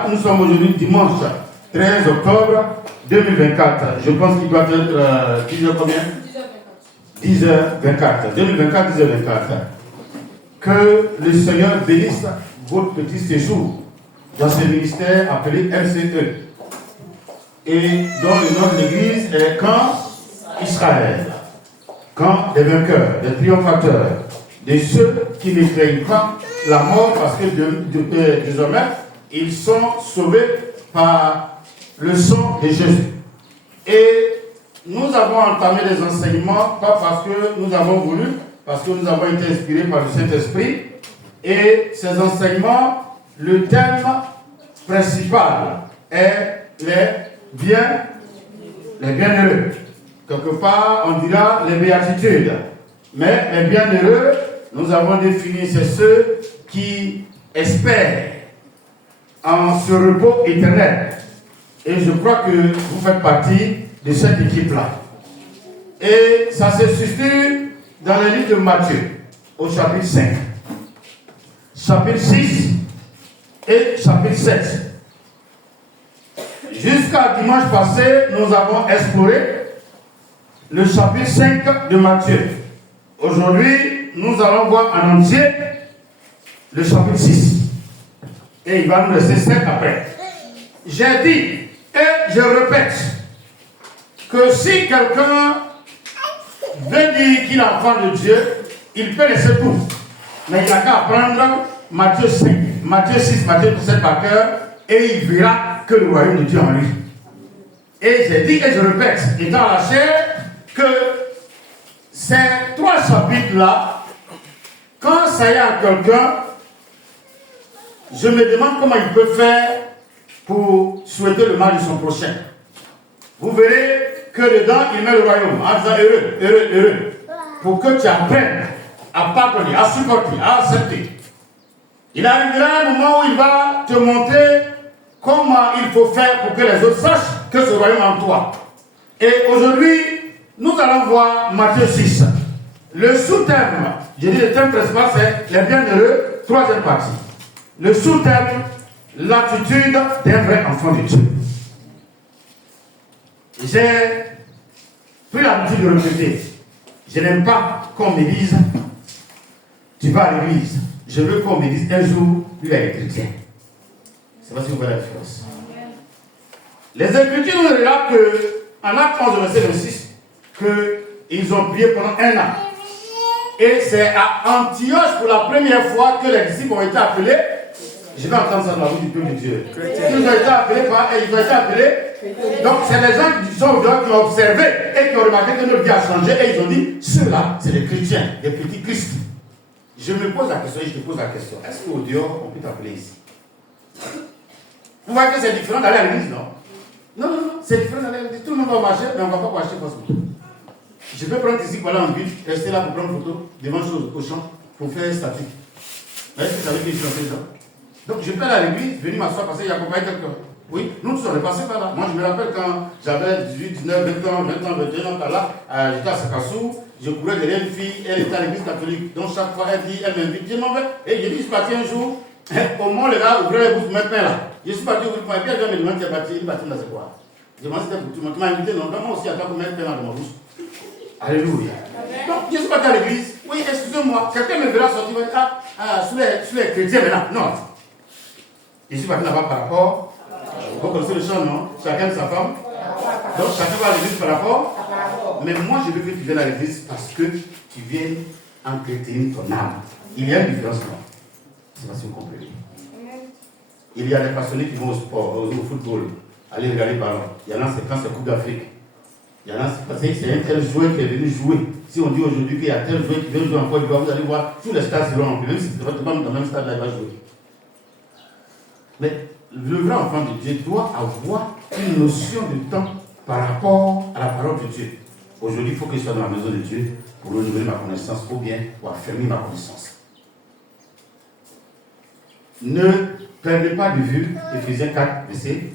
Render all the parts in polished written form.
là, nous sommes aujourd'hui dimanche 13 octobre 2024. Je pense qu'il doit être 10h combien? 10h24. 2024, 10h24. Que le Seigneur bénisse votre petit séjour dans ce ministère appelé LCE. Et dont le nom de l'église est Camp Israël. Camp des vainqueurs, des triomphateurs, de ceux qui ne craignent pas la mort parce que désormais ils sont sauvés par le sang de Jésus. Et nous avons entamé les enseignements, pas parce que nous avons voulu, parce que nous avons été inspirés par le Saint-Esprit. Et ces enseignements, le thème principal est les bienheureux. Quelque part, on dira les béatitudes. Mais les bienheureux, nous avons défini, c'est ceux qui espèrent en ce repos éternel. Et je crois que vous faites partie de cette équipe-là. Et ça se situe dans le livre de Matthieu, au chapitre 5, chapitre 6 et chapitre 7. Jusqu'à dimanche passé, nous avons exploré le chapitre 5 de Matthieu. Aujourd'hui, nous allons voir en entier le chapitre 6. Et il va nous laisser 5 après. J'ai dit, et je répète, que si quelqu'un veut dire qu'il est enfant de Dieu, il peut laisser tout. Mais il n'a qu'à apprendre Matthieu 5, Matthieu 6, Matthieu 7 par cœur, et il verra que le royaume de Dieu en lui. Et j'ai dit, et je répète, étant la chair, que ces 3 chapitres-là, quand ça y est à quelqu'un, je me demande comment il peut faire pour souhaiter le mal de son prochain. Vous verrez que dedans, il met le royaume en disant heureux, heureux, heureux. Pour que tu apprennes à pardonner, à supporter, à accepter. Il arrivera un moment où il va te montrer comment il faut faire pour que les autres sachent que ce royaume est en toi. Et aujourd'hui, nous allons voir Matthieu 6. Le sous-thème, j'ai dit le thème principal, c'est les bienheureux, 3e partie. Le sous-thème, l'attitude d'un vrai enfant de Dieu. J'ai pris l'habitude de répéter. Je n'aime pas qu'on me dise, tu vas à l'église. Je veux qu'on me dise un jour, lui est chrétien. C'est pas si vous voyez la différence. Les Écritures nous révèlent qu'en Actes 11, verset 26, qu'ils ont prié pendant 1 an. Et c'est à Antioche pour la première fois que les disciples ont été appelés. Je vais entendre ça dans la bouche du peuple de Dieu. Ils ont été appelés par, ils ont été appelés. Donc c'est les gens qui sont dehors qui ont observé et qui ont remarqué que notre vie a changé et ils ont dit, ceux-là, c'est des chrétiens, des petits Christ. Je me pose la question et je te pose la question. Est-ce qu'au dehors, on peut t'appeler ici? Vous voyez que c'est différent d'aller à l'église, non? Non, c'est différent d'aller à l'église. Tout le monde va marcher, mais on ne va pas marcher forcément. Je peux prendre ici, voilà, en but, rester là pour prendre une photo devant au champ pour faire un statut. Est-ce que ça veut dire que je suis ça? Donc je peux aller à l'église, venir m'asseoir parce qu'il y a accompagné quelqu'un. Oui, nous tous on est passés par là. Moi je me rappelle quand j'avais 18, 19, 20 ans, 21 ans, par là, j'étais à Sakassou, je courais derrière une fille, elle était à l'église catholique. Donc chaque fois elle dit, elle m'invite, je m'en vais. Et je dis, je suis parti un jour, au moment le gars ouvrait les bouches pour mettre pain là. Je suis parti au bout de et puis elle vient me demander, tu es bâti, une bâtiment là c'est quoi? Je m'en suis dit, tu m'as invité, non, moi aussi à toi pour mettre pain dans ma bouche. Alléluia. Donc je suis parti à l'église, oui, excusez-moi, quelqu'un me verra sortir, il va dire, sous les chrétiens maintenant. Non. Je suis parti là-bas par rapport. Vous connaissez le chant, non? Chacun de sa femme. Donc chacun va à l'église par rapport. Mais moi, je veux que tu viennes à l'église parce que tu viens entretenir ton âme. Il y a une différence, non? Je ne sais pas si vous comprenez. Il y a des passionnés qui vont au sport, au football, aller regarder le ballon. Il y en a, c'est quand c'est Coupe d'Afrique. Il y en a, c'est parce que c'est un tel joueur qui est venu jouer. Si on dit aujourd'hui qu'il y a tel joueur qui vient jouer en Côte d'Ivoire, vous allez voir, tous les stades seront remplis. Même si c'est pas dans le même stade, là, il va jouer. Mais le vrai enfant de Dieu doit avoir une notion de temps par rapport à la parole de Dieu. Aujourd'hui, il faut que je sois dans la maison de Dieu pour renouveler ma connaissance ou bien pour affermir ma connaissance. Ne perdez pas de vue Éphésiens 4, verset.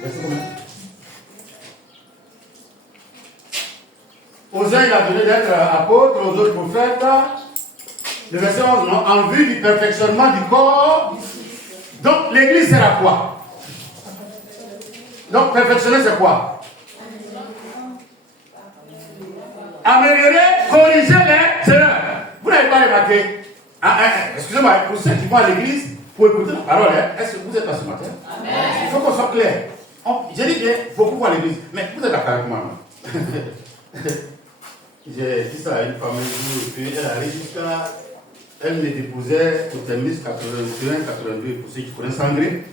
Verset combien? Aux uns, il a donné d'être apôtre, aux autres prophètes, Le verset 11, non, en vue du perfectionnement du corps. Donc, l'église sert à quoi? Donc, perfectionner, c'est quoi? Améliorer, corriger les erreurs. Vous n'avez pas remarqué? Excusez-moi, pour ceux qui vont à l'église, pour écouter la parole, est-ce que vous êtes là ce matin? Amen. Il faut qu'on soit clair. J'ai dit que beaucoup vont à l'église, mais vous êtes d'accord avec moi, non? J'ai dit ça à une femme un jour, et puis elle allait jusqu'à. Elle me déposait au terminus 81-82, pour ceux qui connaissent Sangré.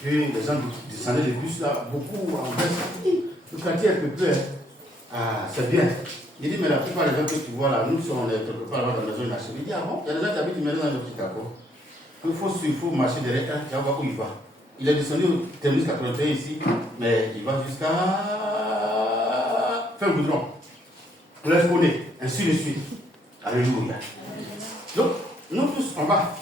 Puis les gens descendaient de bus là, beaucoup en fait. Le quartier est peuplé. Ah, c'est bien. Il dit, mais la plupart des gens que tu vois là, nous, si on est quelque part dans la maison, il achète. Il dit, ah bon, il y a des gens qui habitent une maison dans le petit d'accord. Il faut marcher derrière un, tu vas voir où il va. Il est descendu au terminus 81 ici, mais il va jusqu'à fin goudron. On laisse connaître, ainsi de suite. Alléluia. Donc, nous tous en bas.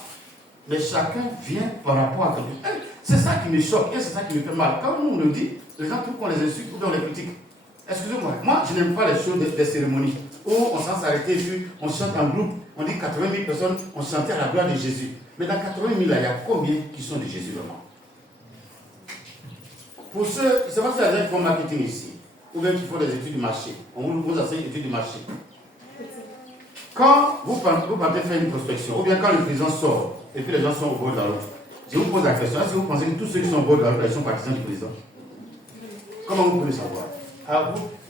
Mais chacun vient par rapport à quelque chose. C'est ça qui me choque et c'est ça qui me fait mal. Quand nous on le dit, les gens trouvent qu'on les insulte ou qu'on les critique. Excusez-moi, moi je n'aime pas les choses des cérémonies où on s'en s'arrêter puis on chante en groupe, on dit 80 000 personnes, on chantait à la gloire de Jésus. Mais dans 80 000 là, il y a combien qui sont de Jésus vraiment? Pour ceux, c'est pas si les gens qui font marketing ici, ou bien qui font des études du marché, on vous enseigne études du marché. Quand vous partez faire une prospection, ou bien quand le président sort, et puis les gens sont au bord de la route, je vous pose la question, est-ce que vous pensez que tous ceux qui sont au bord de la route, ils sont partisans du président? Comment vous pouvez savoir? Il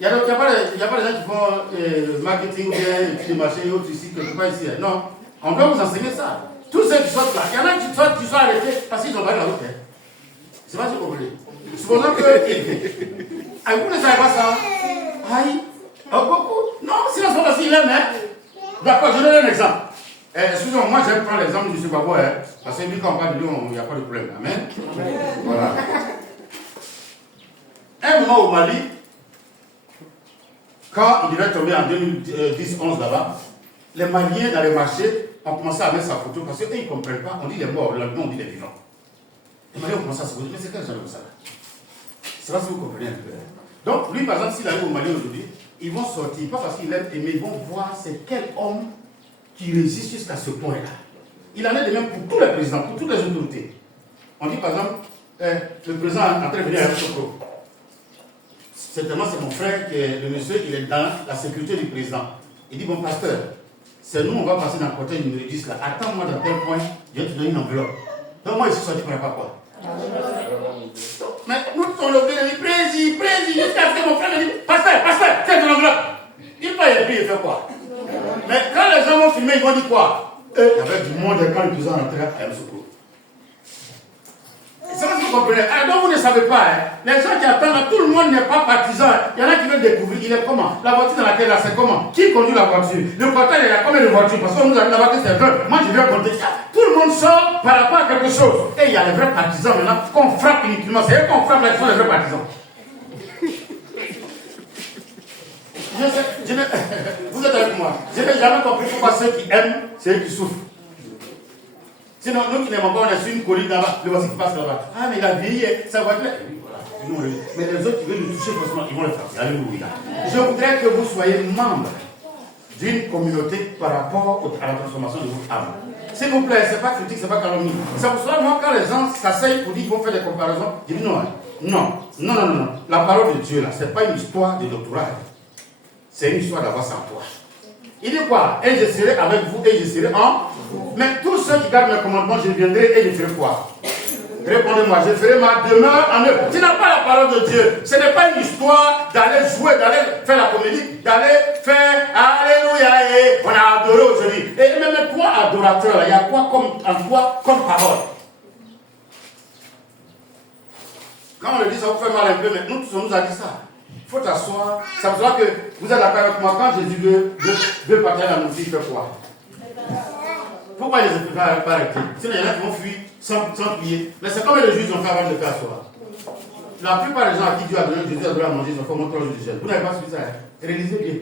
n'y a pas des gens qui font marketing ou bien études de marché et autres ici, quelque part ici. Non, on doit vous enseigner ça. Tous ceux qui sortent là, il y en a qui sont arrêtés parce qu'ils ont pas la route. C'est pas ce que vous voulez. Supposons que. Vous ne savez pas ça? Aïe. Beaucoup. Non, sinon c'est parce qu'il aime, hein. D'accord, je donne un exemple. Excusez-moi, moi j'aime prendre l'exemple de M. Babo, parce que lui, quand on parle de lui, il n'y a pas de problème. Amen. Voilà. Un moment au Mali, quand il devait tomber en 2010-11 là-bas, les Maliens dans les marchés ont commencé à mettre sa photo parce qu'ils ne comprennent pas. On dit les morts, le lendemain on dit les vivants. Les Maliens ont commencé à se poser, mais c'est quel genre de ça? C'est pas si vous comprenez un peu. Donc, lui, par exemple, s'il arrive au Mali aujourd'hui, ils vont sortir, pas parce qu'ils l'aiment, mais ils vont voir c'est quel homme qui résiste jusqu'à ce point-là. Il en est de même pour tous les présidents, pour toutes les autorités. On dit par exemple, le président est en train de venir à Sokro. Certainement, c'est mon frère, le monsieur, il est dans la sécurité du président. Il dit, bon pasteur, c'est nous, on va passer dans le côté numéro 10 là. Attends-moi dans tel point, je vais te donner une enveloppe. Donc moi, je suis sorti pour ne pas quoi. Mais nous, on le dit, président, jusqu'à ce que mon frère me dit, pasteur, c'est ton enveloppe. Il va y aller, il fait quoi? Mais quand les gens vont filmer, ils vont dire quoi? Il y avait du monde quand le président rentrait à Msoko. C'est ça que vous comprenez. Donc vous ne savez pas, les gens qui attendent, tout le monde n'est pas partisan. Il y en a qui veulent découvrir, il est comment? La voiture dans laquelle là, c'est comment? Qui conduit la voiture? Le portail, il y a combien de voitures? Parce que nous avons la voiture, c'est 20. Moi, je viens compter ça. Tout le monde sort par rapport à quelque chose. Et il y a les vrais partisans maintenant qu'on frappe uniquement. C'est eux qu'on frappe là qui sont les vrais partisans. Vous êtes avec moi. Je n'ai jamais compris pourquoi ceux qui aiment, c'est eux qui souffrent. Sinon, nous qui n'aimons pas, on a su une colline là-bas, le voici qui passe là-bas. Ah, mais il a vieilli, sa voiture. Voilà. Mais les autres qui veulent nous toucher, forcément, ils vont le faire. Alléluia. Je voudrais que vous soyez membre d'une communauté par rapport à la transformation de votre âme. S'il vous plaît, c'est pas critique, c'est pas calomnie. C'est pour cela, moi, quand les gens s'asseyent pour dire qu'ils vont faire des comparaisons, je dis non. La parole de Dieu, là, c'est pas une histoire de doctorat. C'est une histoire d'avoir sa foi. Il dit quoi? Et je serai avec vous et je serai en vous. Mais tous ceux qui gardent mes commandements, je viendrai et je ferai quoi? Répondez-moi, je ferai ma demeure en eux. Tu n'as pas la parole de Dieu. Ce n'est pas une histoire d'aller jouer, d'aller faire la comédie, d'aller faire Alléluia et on a adoré aujourd'hui. Et même toi, adorateur, il y a quoi en toi comme parole? Quand on le dit, ça vous fait mal un peu, mais nous tous, on nous a dit ça. Il faut t'asseoir. Ça veut dire que vous êtes d'accord avec moi. Quand Jésus veut partir à la nourriture, il fait quoi? Pourquoi il ne les a pas arrêtés? Sinon, il y en a qui vont fuir sans prier. Mais c'est comme les Juifs ont fait avant de le faire asseoir. La plupart des gens à qui Dieu a donné Jésus a donné à manger, ils ont fait au moins 3 jours de jeûne. Vous n'avez pas suivi ça, hein? Réalisez bien.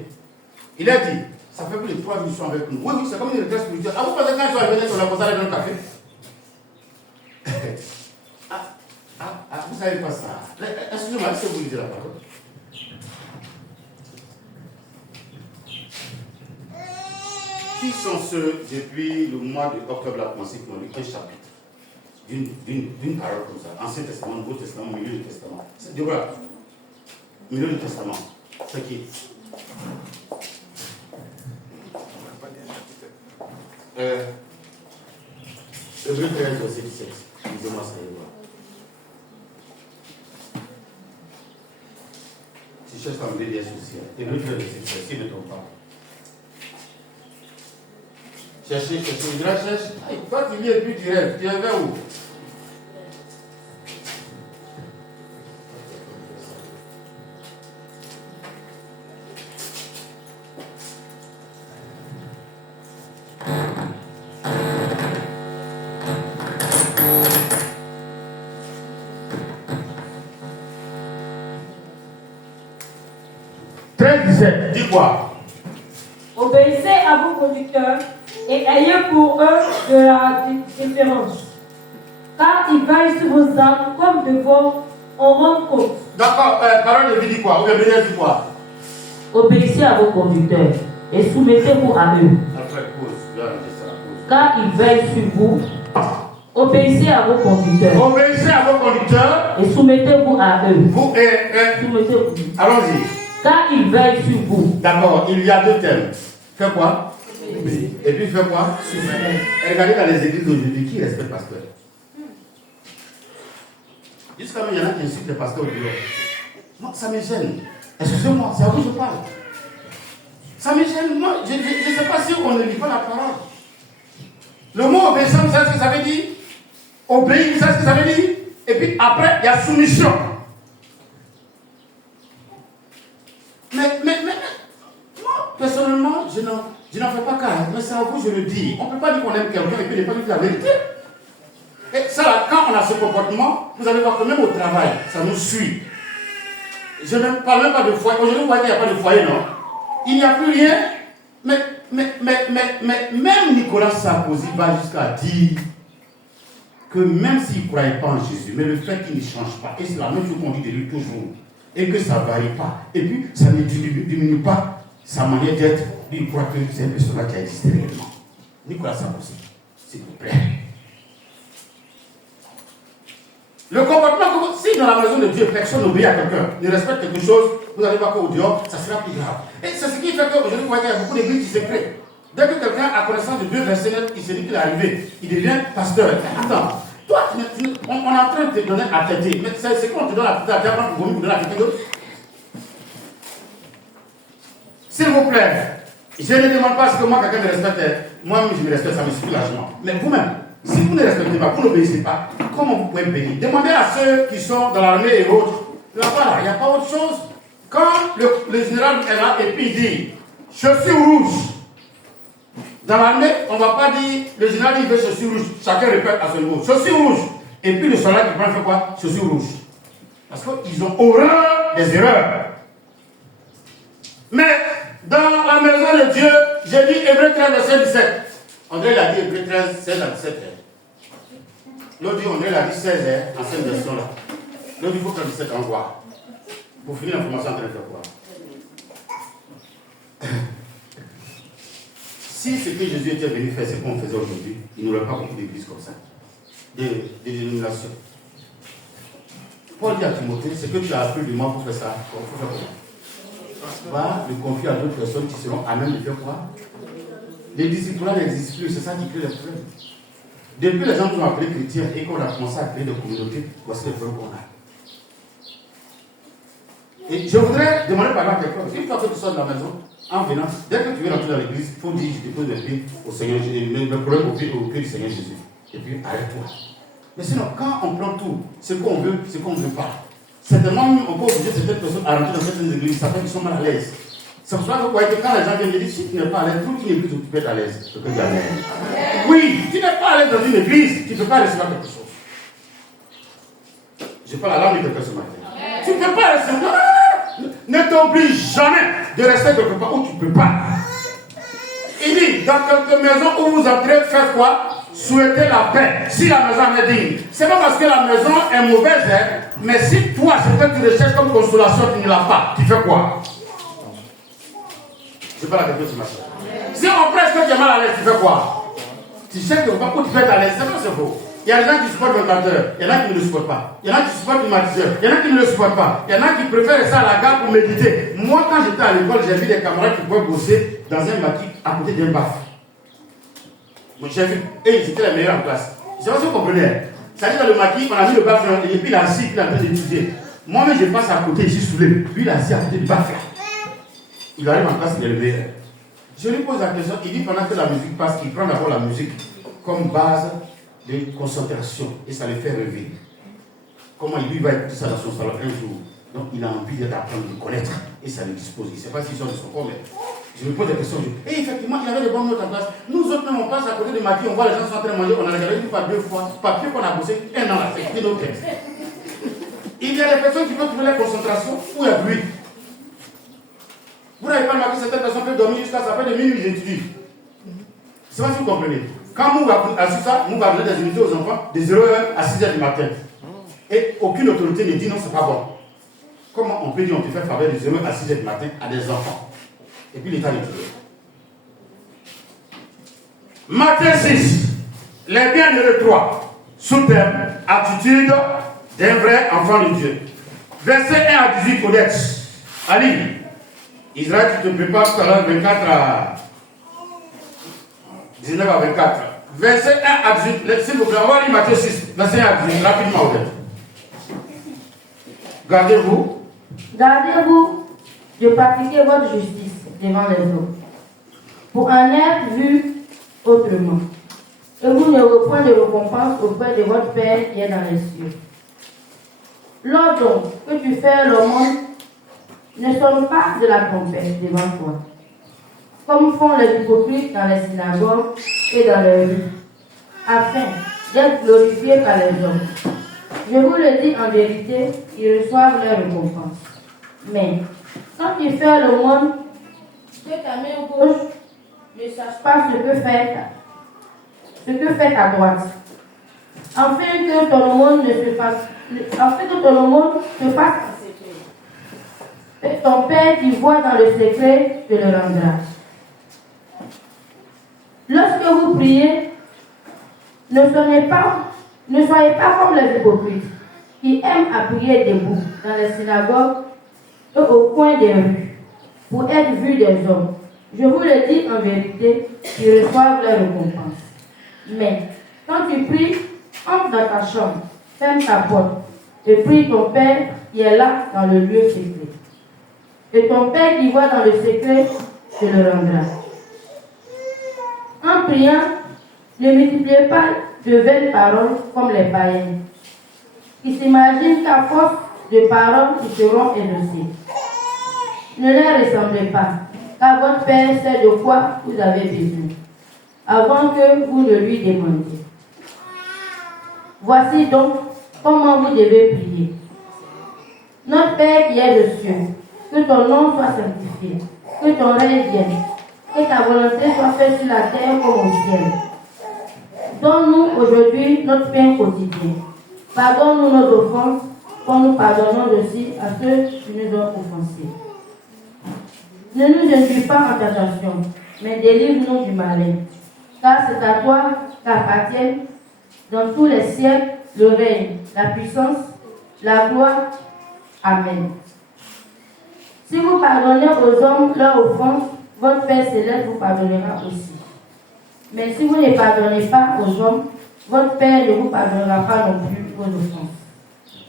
Il a dit, ça fait plus de 3 jours qu'ils sont avec nous. Oui, c'est comme une retraite spirituelle. Ah, vous pensez que quand ils sont arrivés sur la console dans le café? Vous savez pas ça. Excusez-moi, est-ce que vous lisez la parole? Qui sont ceux, depuis le mois d'octobre, là, commencé, qui ont lu un chapitre d'une parole comme ça? Ancien Testament, Nouveau Testament, Milieu du Testament. C'est voilà. Milieu du Testament. C'est qui? Hébreux 13, verset 17. Lisez-moi ça et voilà. Si je cherche à me dire des soucis, Hébreux 13, verset 17, si je ne me trompe pas. Cherchez, cherche. Toi, tu lis et puis tu rêves. Tu es vers où? Dis quoi? Obéissez à vos conducteurs et ayez pour eux de la déférence, car ils veillent sur vos âmes comme devant en rendre compte. D'accord, parole de vie dit quoi? Ou bien dit quoi? Obéissez à vos conducteurs et soumettez-vous à eux, Après, pause. Là, c'est la pause. car ils veillent sur vous. Obéissez à vos conducteurs. Obéissez à vos conducteurs. Et soumettez-vous à eux. Vous Soumettez-vous. Allons-y. Car ils veillent sur vous. D'accord, il y a deux thèmes. Fais quoi? Oui. Et puis fais quoi? Regardez dans les églises d'aujourd'hui, qui respecte le pasteur? Jusqu'à maintenant, il y en a qui insultent les pasteurs au dehors. Moi, ça me gêne. Excusez-moi, c'est à vous que je parle. Ça me gêne. Moi, je ne sais pas si on ne lit pas la parole. Le mot obéissance, vous savez ce que ça veut dire? Obéir, vous savez ce que ça veut dire? Et puis après, il y a soumission. Mais, moi, personnellement, je n'en fais pas cas. Mais c'est à vous, je le dis. On ne peut pas dire qu'on aime quelqu'un et puis ne pas dire la vérité. Et ça, là, quand on a ce comportement, vous allez voir que même au travail, ça nous suit. Je ne parle même pas de foyer. Aujourd'hui, vous voyez qu'il n'y a pas de foyer, non? Il n'y a plus rien. Mais même Nicolas Sarkozy va jusqu'à dire que même s'il ne croyait pas en Jésus, mais le fait qu'il ne change pas, et c'est la même chose qu'on dit de lui toujours, et que ça ne varie pas, et puis ça ne diminue pas sa manière d'être, lui il croit que c'est un personnage qui a existé réellement. Nicolas Sarkozy, s'il vous plaît. Le comportement, si dans la maison de Dieu, personne n'obéit à quelqu'un, ne respecte quelque chose, vous allez voir qu'au dehors, ça sera plus grave. Et c'est ce qui fait qu'aujourd'hui, vous voyez, il y a beaucoup d'églises qui se créent. Dès que quelqu'un a connaissance de deux versets nets, il se dit qu'il est arrivé, il devient pasteur. Attends, toi, on est en train de te donner à têter, mais c'est qu'on te donne à têter à terre, pour vous donner à têter d'autres. S'il vous plaît, je ne demande pas ce que moi, quelqu'un me respecte. Moi-même, je me respecte, ça me suffit largement. Mais vous-même, si vous ne respectez pas, vous n'obéissez pas, comment vous pouvez payer? Demandez à ceux qui sont dans l'armée et autres. Là-bas, il n'y a pas autre chose. Quand le général est là et puis il dit chaussures rouges, dans l'armée, on ne va pas dire le général dit veut chaussures rouges. Chacun répète à son mot. Chaussures rouges. Et puis le soldat qui prend fait quoi? Chaussures rouges. Parce qu'ils ont horreur des erreurs. Mais dans la maison de Dieu, j'ai dit Hébreux 13, verset 17. André l'a dit Hébreux 13, 16 à 17. L'autre dit André l'a dit 16, en cette version là. L'autre il faut faire 17 en voix. Pour finir l'information en train de faire quoi? Si ce que Jésus était venu faire, c'est ce qu'on faisait aujourd'hui, il n'aurait pas beaucoup d'églises comme ça. Des dénominations. Paul dit à Timothée, ce que tu as appris de moi pour faire ça, il faut faire quoi? Va le confier à d'autres personnes qui seront à même de faire quoi? Les disciples n'existent plus, c'est ça qui crée les problèmes. Depuis les gens qui ont appelé chrétiens et qu'on a commencé à créer des communautés, voici les problèmes qu'on a. Et je voudrais demander par exemple à quelqu'un, une fois que tu sors de la maison, en venant, dès que tu viens rentrer dans l'église, il faut dire, je dépose les pieds au Seigneur Jésus, le problème au pied du Seigneur Jésus. Et puis arrête-toi. Mais sinon, quand on prend tout, ce qu'on veut, ce qu'on ne veut pas, certainement, on peut obliger certaines personnes à rentrer dans certaines églises, certaines qui sont mal à l'aise. C'est pour ça que vous voyez que quand les gens viennent dire, si tu n'es pas à l'aise, toute une église où tu peux être à l'aise. Tu peux être à l'aise. Oui, tu n'es pas à l'aise dans une église, tu ne peux pas recevoir quelque chose. Je parle à l'âme de quelqu'un ce matin. Tu ne peux pas recevoir. Ne t'oblige jamais de rester quelque part où tu ne peux pas. Il dit, dans quelques maisons où vous entrez, faites quoi? Souhaitez la paix. Si la maison est digne. C'est pas parce que la maison est mauvaise, mais si toi, c'est ce que tu recherches comme consolation, tu ne l'as pas. Tu fais quoi? Je parle à quelqu'un ce matin. Si on prêche que tu es mal à l'aise, tu fais quoi? Tu cherches où tu peux être à l'aise, c'est pas c'est faux. Il y a des gens qui supportent le canteur, il y en a qui ne le supportent pas. Il y en a qui supportent le climatiseur, il y en a qui ne le supportent pas. Il y en a qui préfèrent rester à la gare pour méditer. Moi, quand j'étais à l'école, j'ai vu des camarades qui pouvaient bosser dans un maquis à côté d'un baf. J'ai vu, et ils étaient les meilleurs en classe. Je sais pas si vous comprenez. Ça dit dans le maquis, on a mis le baf et puis il a assis, il est en train d'étudier. Moi-même, je passe à côté, je suis saoulé. Lui, il a assis à côté du baf. Il arrive en classe, il est levé. Je lui pose la question, il dit pendant que la musique passe, il prend d'abord la musique comme base de concentration et ça le fait rêver. Comment lui va écouter ça dans son salon un jour? Donc il a envie d'apprendre, de connaître et ça le dispose. Il ne sait pas s'il sort de son corps, mais je me pose des questions. Et effectivement, il avait des bonnes notes en classe. Nous autres, même, on passe à côté de Maki, on voit les gens sont en train de manger, on a regardé une fois, 2 fois, papier qu'on a bossé, un an là, c'est nos textes. Il y a des personnes qui peuvent trouver la concentration où il y a bruit. Vous n'avez pas remarqué certaines personnes peuvent dormir jusqu'à ça fait de minuit, ils étudient. C'est pas si vous comprenez. Quand nous avons assis ça, nous avons des unités aux enfants de 0h à 6h du matin. Et aucune autorité ne dit non, c'est pas bon. Comment on peut dire on te fait faveur de 0h à 6h du matin à des enfants? Et puis l'État l'étudie. Matthieu 6, les bienheureux 3, sous-thème, attitude d'un vrai enfant de Dieu. Verset 1 à 18, Codex. Ali, Israël, tu te prépares tout à l'heure 24 à 19 à 24. Verset 1 à 18. S'il vous plaît, on va lire Matthieu 6, verset 1 à 18, rapidement au fait. Gardez-vous de pratiquer votre justice devant les hommes, pour en être vu autrement. Et vous n'aurez point de récompense auprès de votre Père qui est dans les cieux. L'ordre que tu fais le monde ne sonne pas de la trompette devant toi, comme font les hypocrites dans les synagogues et dans les rues, afin d'être glorifiés par les hommes. Je vous le dis en vérité, ils reçoivent leur récompense. Mais quand tu fais le monde, que ta main gauche ne sache pas ce que fait ta droite, afin que ton monde se fasse en secret. Et ton Père qui voit dans le secret te le rendra. Lorsque vous priez, ne soyez pas comme les hypocrites, qui aiment à prier debout dans les synagogues et au coin des rues, pour être vus des hommes. Je vous le dis en vérité, ils reçoivent leur récompense. Mais quand tu pries, entre dans ta chambre, ferme ta porte, et prie ton Père qui est là dans le lieu secret. Et ton Père qui voit dans le secret te le rendra. En priant, ne multipliez pas de vaines paroles comme les païens, qui s'imaginent qu'à force de paroles, ils seront énoncés. Ne leur ressemblez pas, car votre Père sait de quoi vous avez besoin, avant que vous ne lui demandiez. Voici donc comment vous devez prier. Notre Père qui est aux cieux, que ton nom soit sanctifié, que ton règne vienne, que ta volonté soit faite sur la terre comme au ciel. Donne-nous aujourd'hui notre pain quotidien. Pardonne-nous nos offenses, comme nous pardonnons aussi à ceux qui nous ont offensés. Ne nous induis pas en tentation, mais délivre-nous du malin. Car c'est à toi qu'appartiennent dans tous les siècles le règne, la puissance, la gloire. Amen. Si vous pardonnez aux hommes leurs offenses, votre Père céleste vous pardonnera aussi. Mais si vous ne pardonnez pas aux hommes, votre Père ne vous pardonnera pas non plus vos offenses.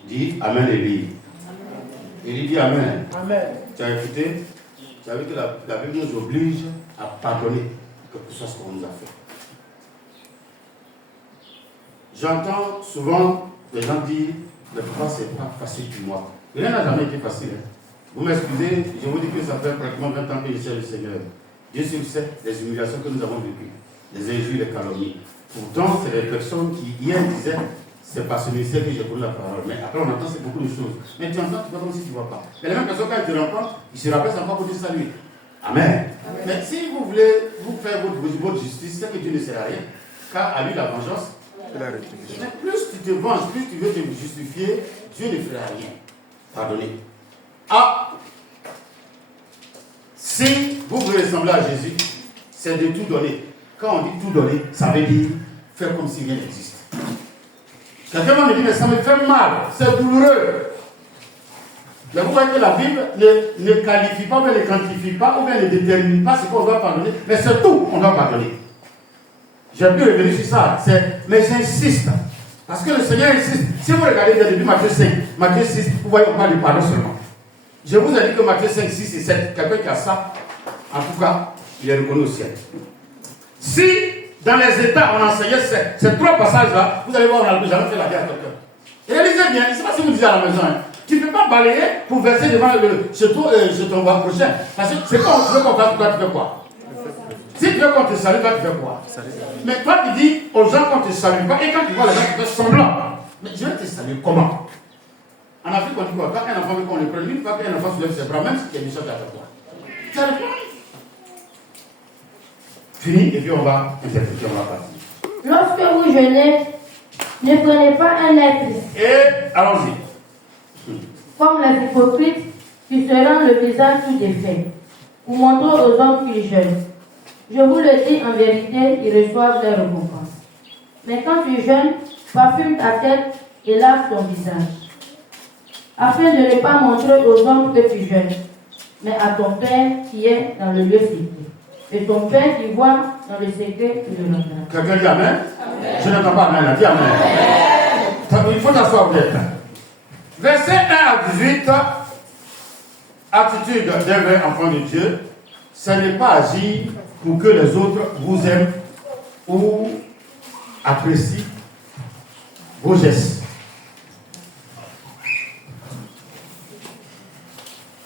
Dis Amen, Élie. Élie dit Amen. Amen. Tu as écouté? Tu as vu que la Bible nous oblige à pardonner, quel que soit ce qu'on nous a fait. J'entends souvent les gens dire le pourquoi c'est pas facile pour moi. Rien n'a jamais été facile. Vous m'excusez, je vous dis que ça fait pratiquement 20 ans que je cherche le Seigneur. Dieu seul sait les humiliations que nous avons vécues, les injures, les calomnies. Pourtant, c'est des personnes qui hier disaient c'est pas ce ministère que j'ai connu la parole. Mais après, on entend c'est beaucoup de choses. Mais tu entends, tu vois comme si tu ne vois pas. Et les mêmes personnes, quand ils te rencontrent, ils se rappellent encore pour dire salut. Amen. Amen. Mais si vous voulez vous faire votre justice, c'est que Dieu ne sert à rien. Car à lui, la vengeance. Mais plus tu te venges, plus tu veux te justifier, Dieu ne fera rien. Pardonnez. Ah, si vous voulez ressembler à Jésus, c'est de tout donner. Quand on dit tout donner, ça veut dire faire comme si rien n'existe. Quelqu'un va me dire, mais ça me fait mal, c'est douloureux. Mais vous voyez que la Bible ne qualifie pas, ou ne quantifie pas, ou bien ne détermine pas ce qu'on doit pardonner, mais c'est tout qu'on doit pardonner. J'ai pu revenir sur ça, mais j'insiste. Parce que le Seigneur insiste. Si vous regardez dès le début Matthieu 5, Matthieu 6, vous voyez, on parle du pardon seulement. Je vous ai dit que Matthieu 5, 6 et 7, quelqu'un qui a ça, en tout cas, il est reconnu au ciel. Si dans les États on enseignait ces trois passages-là, vous allez voir, on n'a jamais fait la guerre à quelqu'un. Et réalisez bien, je ne sais pas si vous disiez à la maison, hein, tu ne peux pas balayer pour verser devant chez ton voisin prochain. Parce que c'est quand tu veux qu'on fasse, toi tu fais quoi? Si tu veux qu'on te salue, toi tu fais quoi? Mais toi tu dis aux gens qu'on ne te salue pas, et quand tu vois les gens qui font semblant, mais je vais te saluer comment? En Afrique, on dit quoi? Quand un enfant veut qu'on le prenne, une fois qu'un enfant soulève ses bras, même si tu es méchant, tu as fait quoi? Tu as le plan. Fini, et puis on va interpréter, on va partir. Lorsque vous jeûnez, ne prenez pas un air triste. Et allons-y. Comme les hypocrites qui se rendent le visage tout défait, ou montrent aux hommes qu'ils jeûnent. Je vous le dis en vérité, ils reçoivent leur récompense. Mais quand tu jeûnes, parfume ta tête et lave ton visage, afin de ne pas montrer aux hommes que tu jeûnes, mais à ton Père qui est dans le lieu secret. Et ton Père qui voit dans le secret te le rendra. Quelqu'un dit Amen? Je n'entends pas Amen, là. Dis Amen. Il faut t'asseoir peut-être. Verset 1 à 18, attitude d'un vrai enfant de Dieu, ce n'est pas agir pour que les autres vous aiment ou apprécient vos gestes.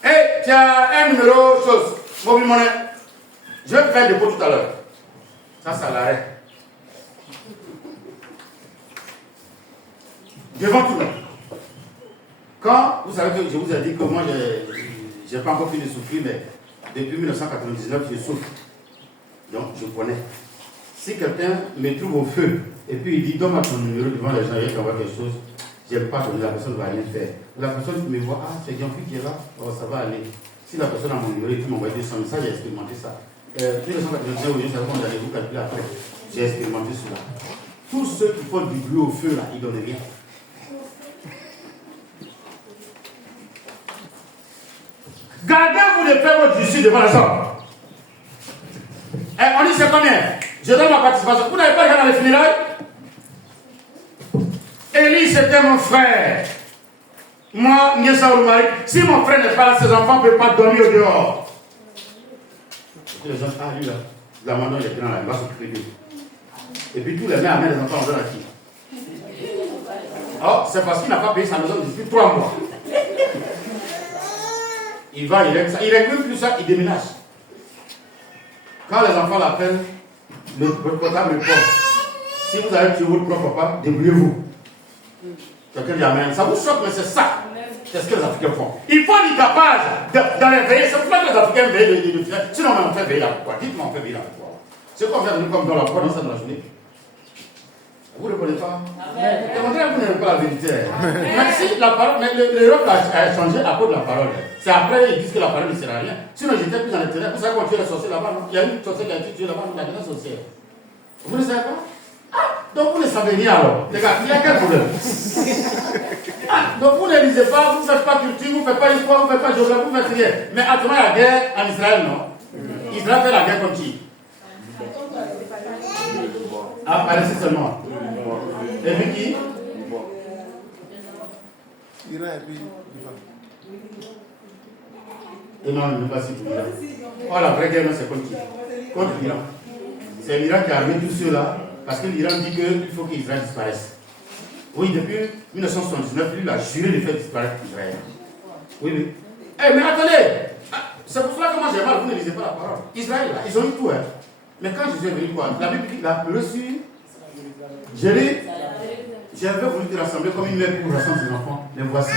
Et tu as un numéro chose, mobile monnaie. Je vais faire le dépôt tout à l'heure. Ça, c'est à l'arrêt. Devant tout le monde. Quand, vous savez que je vous ai dit que moi, je n'ai pas encore fini de souffrir, mais depuis 1999, je souffre. Donc, je connais. Si quelqu'un me trouve au feu, et puis il dit, donne-moi ton numéro devant les gens, il va quelque chose, je n'aime pas donner, la personne ne va rien faire. La personne qui me voit, ah, c'est Jean-Philippe qui est là, oh, ça va aller. Si la personne a mon numéro et qui m'envoie 200 messages, j'ai expérimenté ça. 1999, oui, je savais comment allez vous calculer après. J'ai expérimenté cela. Tous ceux qui font du bleu au feu, là, ils ne donnent rien. Gardez-vous de faire votre justice devant les hommes. On dit c'est combien? Je donne ma participation. Vous n'avez pas regardé dans les funérailles? Élie, c'était mon frère. Moi, Niesa Oumari, si mon frère n'est pas là, ses enfants ne peuvent pas dormir au dehors. Les gens, ah lui là, l'amendement il est dans là, il va s'occuper d'eux. Et puis tous les mères amènent les enfants en donnant à qui? Oh, c'est parce qu'il n'a pas payé sa maison depuis 3 mois. Il va, il règle ça. Il règle même plus ça, il déménage. Quand les enfants l'appellent, le portable me porte. Si vous avez tué votre propre papa, débrouillez-vous. Quelqu'un dit Amen. Ça vous choque, mais c'est ça. C'est ce que les Africains font. Il faut être capable dans les veillées. C'est pour ça que les Africains veillent de faire. Sinon, on fait veiller là pourquoi? Dites-moi, on fait veiller là pourquoi? C'est quoi faire comme dans la foi dans ça dans la journée? Vous ne le connaissez pas? Démontrez que vous n'aimez pas la vérité. Mais si la parole, mais l'Europe a changé à cause de la parole. C'est après ils disent que la parole ne sert à rien. Sinon j'étais plus dans l'intérieur. Vous savez qu'on tue les sorciers là-bas, non? Il y a une sorcière qui a été tuée là-bas, la dernière sorcière. Vous ne savez pas? Ah, donc vous ne savez rien alors. Les gars, il y a quel problème? Ah, donc vous ne lisez pas, vous ne faites pas culture, vous ne faites pas histoire, vous ne faites pas géographie, vous ne faites rien. Mais actuellement la guerre en Israël, non? Israël fait la guerre contre qui? Ah, Palestine seulement. Et puis qui? Iran et puis Et non, ne pas si pour l'Iran. Oh, la vraie guerre, non, c'est contre qui? Contre l'Iran. C'est l'Iran qui a armé tous ceux-là, parce que l'Iran dit qu'il faut qu'Israël disparaisse. Oui, depuis 1979, lui, il a juré de faire disparaître Israël. Oui, oui. Eh, mais attendez! C'est pour cela que moi j'ai mal, vous ne lisez pas la parole. Israël, là, ils ont eu tout, hein. Mais quand Jésus est venu, quoi? La Bible dit qu'il a reçu. J'avais voulu te rassembler comme une mère pour rassembler ses enfants. Mais voici,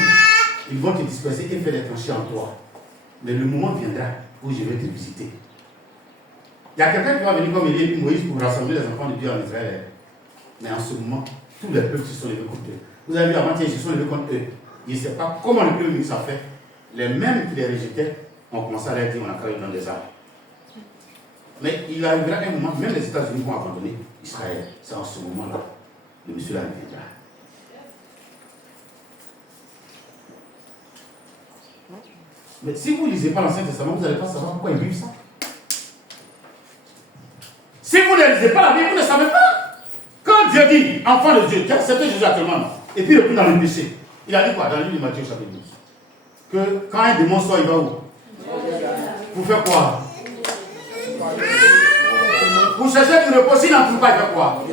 ils vont te disperser et faire des tranchées en toi. Mais le moment viendra où je vais te visiter. Il y a quelqu'un qui va venir comme Élie et Moïse pour rassembler les enfants de Dieu en Israël. Mais en ce moment, tous les peuples se sont levés contre eux. Vous avez vu avant-hier, ils se sont levés contre eux. Ils ne savent pas comment le premier ministre a fait. Les mêmes qui les rejetaient ont commencé à leur dire on a carré dans des arbres. Mais il arrivera un moment, même les États-Unis vont abandonner Israël. C'est en ce moment-là. Le monsieur là viendra. Mais si vous ne lisez pas l'Ancien Testament, vous n'allez pas savoir pourquoi ils vivent ça. Si vous ne lisez pas la Bible, vous ne savez pas. Quand Dieu dit, enfant de Dieu, c'était Jésus actuellement, et puis il retourne dans le péché, il a dit quoi dans le livre de Matthieu chapitre 12? Que quand un démon sort, il va où? Pour faire quoi? Pour chercher du repos, s'il n'en trouve pas, il fait quoi?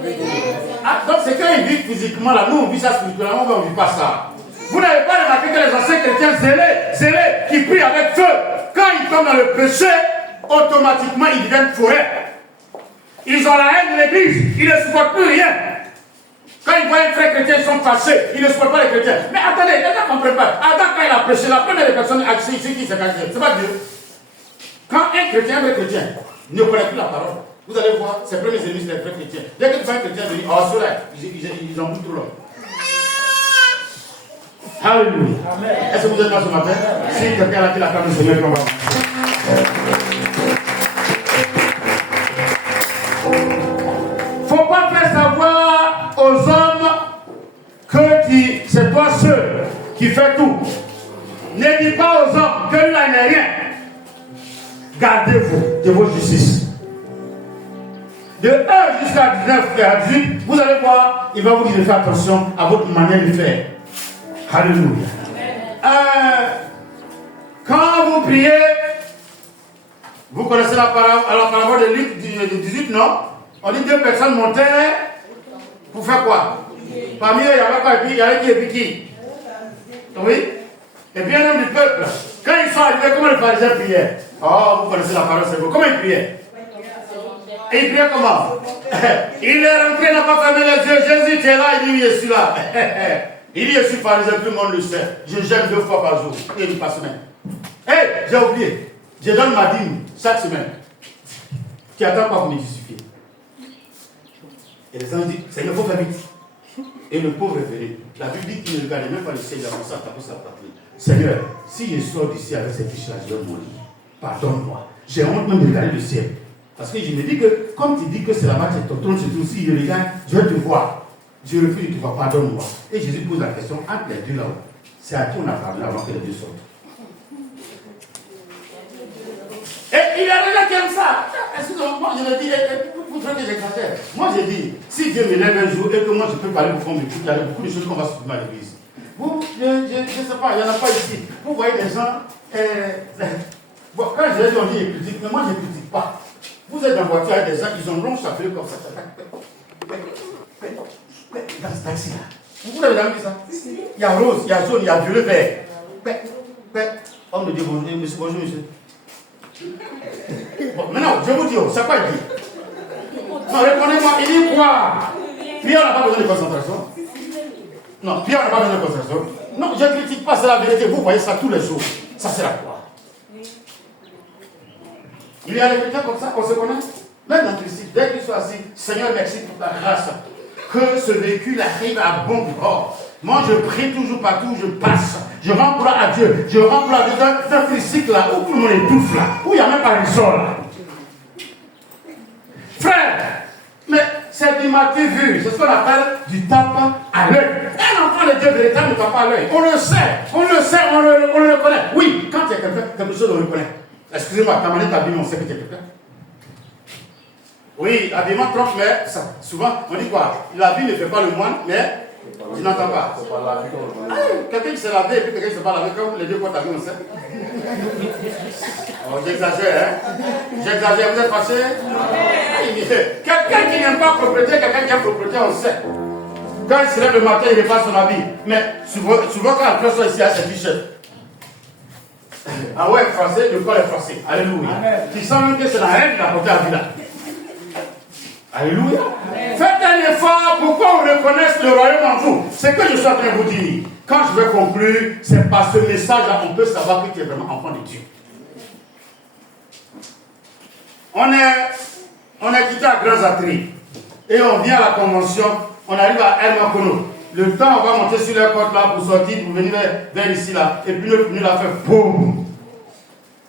Ah, donc c'est quand il vit physiquement là, nous on vit ça spirituellement, on ne vit pas ça. Vous n'avez pas remarqué que les anciens chrétiens zélés, qui prient avec feu, quand ils tombent dans le péché, automatiquement ils deviennent forêts. Ils ont la haine de l'église, ils ne supportent plus rien. Quand ils voient un frère chrétien, ils sont fâchés, ils ne supportent pas les chrétiens. Mais attendez, les gens ne comprennent pas. Adam, quand il a prêché, la première des personnes axées ici qui s'est cachée, c'est pas Dieu. Quand un chrétien, un vrai chrétien, ne connaît plus la parole, vous allez voir, ses premiers ennemis, c'est les vrais chrétiens. Dès que tu vois un chrétien venir, oh, ceux-là, ils en boutent trop long. Alléluia. Est-ce que vous êtes là ce matin? Si quelqu'un a dit la carte du Seigneur, on va. Faut pas faire savoir aux hommes que c'est toi seul qui fais tout. Ne dis pas aux hommes que lui là n'est rien. Gardez-vous de vos justices. De 1 jusqu'à 19 et à 18, vous allez voir, il va vous dire de faire attention à votre manière de faire. Alléluia. Quand vous priez, vous connaissez la parabole de Luc 18, non? On dit 2 personnes montaient pour faire quoi? Parmi eux, il y avait quoi? Il y avait qui et puis qui? Oui? Et puis un homme du peuple. Quand ils sont arrivés, comment les pharisiens priaient? Oh, vous connaissez la parole, c'est beau. Comment ils priaient? Et ils priaient comment? Il est rentré, n'a pas fermé les yeux. Jésus, tu es là, il dit, je suis là. Il dit, je suis pharisien, tout le monde le sait. Je jeûne 2 fois par jour et une par semaine. J'ai oublié. Je donne ma dîme chaque semaine. Tu attends pas pour me justifier. Et les gens disent, Seigneur, il faut faire vite. Et le pauvre est venu. La Bible dit qu'il ne regardait même pas le ciel, il a commencé à taper sa patrie. Seigneur, si je sors d'ici avec cette fiche-là, je vais mourir. Pardonne-moi. J'ai honte même de regarder le ciel. Parce que je me dis que, comme tu dis que c'est là-bas, c'est ton trône, c'est tout. Si je regarde, je vais te voir. Je refuse de te voir, pardonne-moi. Et Jésus pose la question, entre les deux là-haut, c'est à qui on a parlé avant que les deux sortent. Et il y a des gens qui aiment ça. Excusez-moi, je le dis, vous trouvez que j'exagère. Moi, j'ai dit, si Dieu me lève un jour et que moi je peux parler pour qu'on m'écoute, il y a beaucoup de choses qu'on va supprimer à l'église. Vous, je ne sais pas, il n'y en a pas ici. Vous voyez des gens, bon, quand je les dis, on dit, ils critiquent, mais moi je ne critique pas. Vous êtes dans la voiture avec des gens, ils ont long chapelet comme ça. Dans ce taxi-là. Vous avez jamais vu ça? Il y a rose, il y a jaune, il y a violet, vert. Homme de Dieu, bonjour, monsieur, bonjour, monsieur. Bon, maintenant, je vous dis, c'est quoi il dit? Non, répondez-moi, il dit quoi? Pierre n'a pas besoin de concentration. Non, Pierre n'a pas besoin de concentration. Non, je ne critique pas, c'est la vérité. Vous voyez ça tous les jours. Ça, c'est la quoi? Il y a des chrétiens comme ça, on se connaît. Même dans Christ, dès qu'ils sont assis, Seigneur, merci pour ta grâce. Que ce véhicule arrive à bon port. Moi, je prie toujours partout où je passe. Je rends gloire à Dieu. Je rends gloire à Dieu dans un tricycle là, où tout le monde étouffe là, où il n'y a même pas de sol là. Frère, mais c'est du matin vu. C'est ce qu'on appelle du tape à l'œil. Un enfant de Dieu véritable ne tape pas à l'œil. On le sait, on le reconnaît. Oui, quand il y a quelque chose, on le reconnaît. Excusez-moi, ta manette d'habillement, on sait que tu es quelqu'un. Oui, l'habillement trompe, mais ça, souvent, on dit quoi? L'habit ne fait pas le moine, mais je n'entends pas. Quelqu'un qui s'est lavé et puis quelqu'un qui ne s'est pas lavé, comme les deux côtes habillés, on sait. Oh, j'exagère, hein? J'exagère, vous êtes fâché? Quelqu'un qui n'aime pas propriété, quelqu'un qui aime propriété, on sait. Quand il se lève le matin, il répare son habit. Mais souvent quand la personne ici a ses t-shirts. Ah ouais, français, le corps est français. Alléluia. Tu sens même que c'est la reine qui a porté la vie là. Alléluia. Faites un effort pour qu'on reconnaisse le royaume en vous. C'est que je suis en train de vous dire. Quand je vais conclure, c'est par ce message-là qu'on peut savoir que tu es vraiment enfant de Dieu. On est quitté à Grands Atri. Et on vient à la convention. On arrive à El Makono. Le temps, on va monter sur la côte là pour sortir, pour venir vers ici là. Et puis notre nuit là fait boum.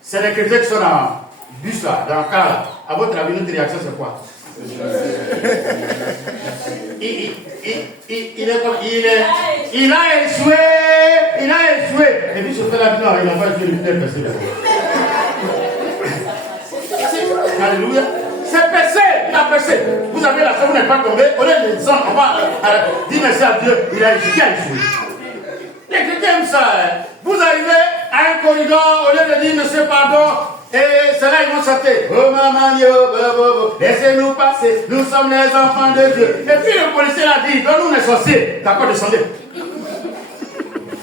C'est les chrétiens qui sont dans le bus là, dans le car là. À votre avis, notre réaction, c'est quoi? Il a échoué. Et puis, je fais la vie, il n'a pas joué le tel percé. Alléluia. C'est percé, il a percé. Vous avez la foi, vous n'êtes pas tombé. Au lieu de descendre, on va dire merci à Dieu, il a échoué. Les chrétiens aiment ça. Hein. Vous arrivez à un corridor, au lieu de dire monsieur, pardon, et c'est là ils vont chanter. Oh maman, laissez-nous passer, nous sommes les enfants de Dieu. Et puis le policier l'a dit, donne-nous les sorciers. D'accord, descendez.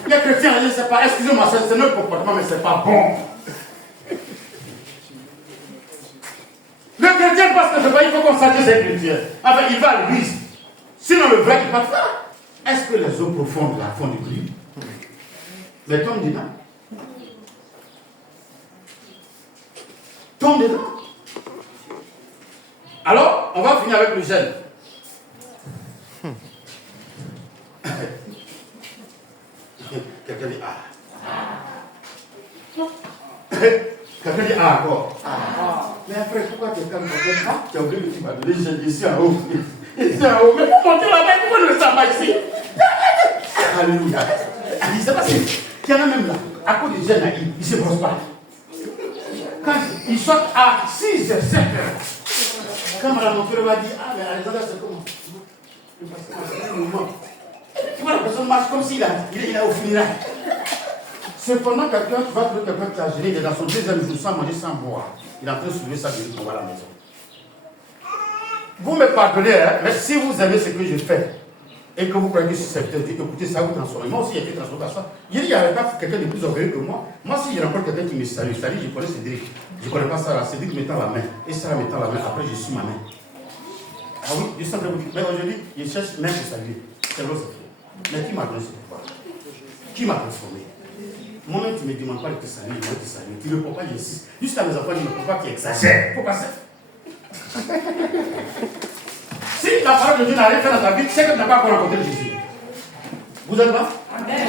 Les chrétiens, je ne sais pas, excusez-moi, c'est notre comportement, mais c'est pas bon. Le chrétien pense que il faut qu'on s'adresse à chrétien. Enfin, il va à l'église. Sinon, le vrai, il va faire. Est-ce que les eaux profondes la font du bruit? Mais tombe dedans. Tombe dedans. Alors, on va finir avec le jeûne. Quelqu'un dit quelqu'un dit encore. Mais après, pourquoi quelqu'un me dit tu as oublié que tu m'as donné jeûne ici en haut. Ici en haut. Mais pour monter là-bas, pourquoi ne le savent pas ici? Alléluia. Il s'est passé. Il y en a même là. À cause du jeûne, il ne se brosse pas. Quand il sort à 6h, 7h, quand Mme Monteur va dire, mais Alexandre, c'est comment? Tu vois, la personne marche comme s'il est au funérailles. Cependant, quelqu'un, tu vas trouver quelqu'un qui a gêné, il est dans son deuxième jour sans manger, sans boire. Il est en train de soulever sa gueule pour voir la maison. Vous me pardonnez, hein, mais si vous aimez ce que je fais, et que vous croyez que si c'est peut-être écoutez, ça vous transforme. Moi aussi, il y a été transformé par ça. Il n'y avait pas quelqu'un de plus orgueilleux que moi. Moi, si je rencontre quelqu'un qui me salue, je connais Cédric. Je ne connais pas Sarah. Cédric mettant la main. Et Sarah mettant la main. Après, je suis ma main. Ah oui, je sens que vous dites. Mais aujourd'hui, je cherche même pour saluer. C'est l'autre. Mais qui m'a donné ce pouvoir? Qui m'a transformé? Moi-même, tu ne me demandes pas de te saluer, moi, te saluer. Tu ne réponds pas, j'insiste. Jusqu'à mes enfants, je ne réponds pas, tu exagères. Pourquoi ça? Si la parole de Dieu n'a rien fait dans ta vie, c'est que tu n'as pas encore rencontré Jésus. Vous êtes là?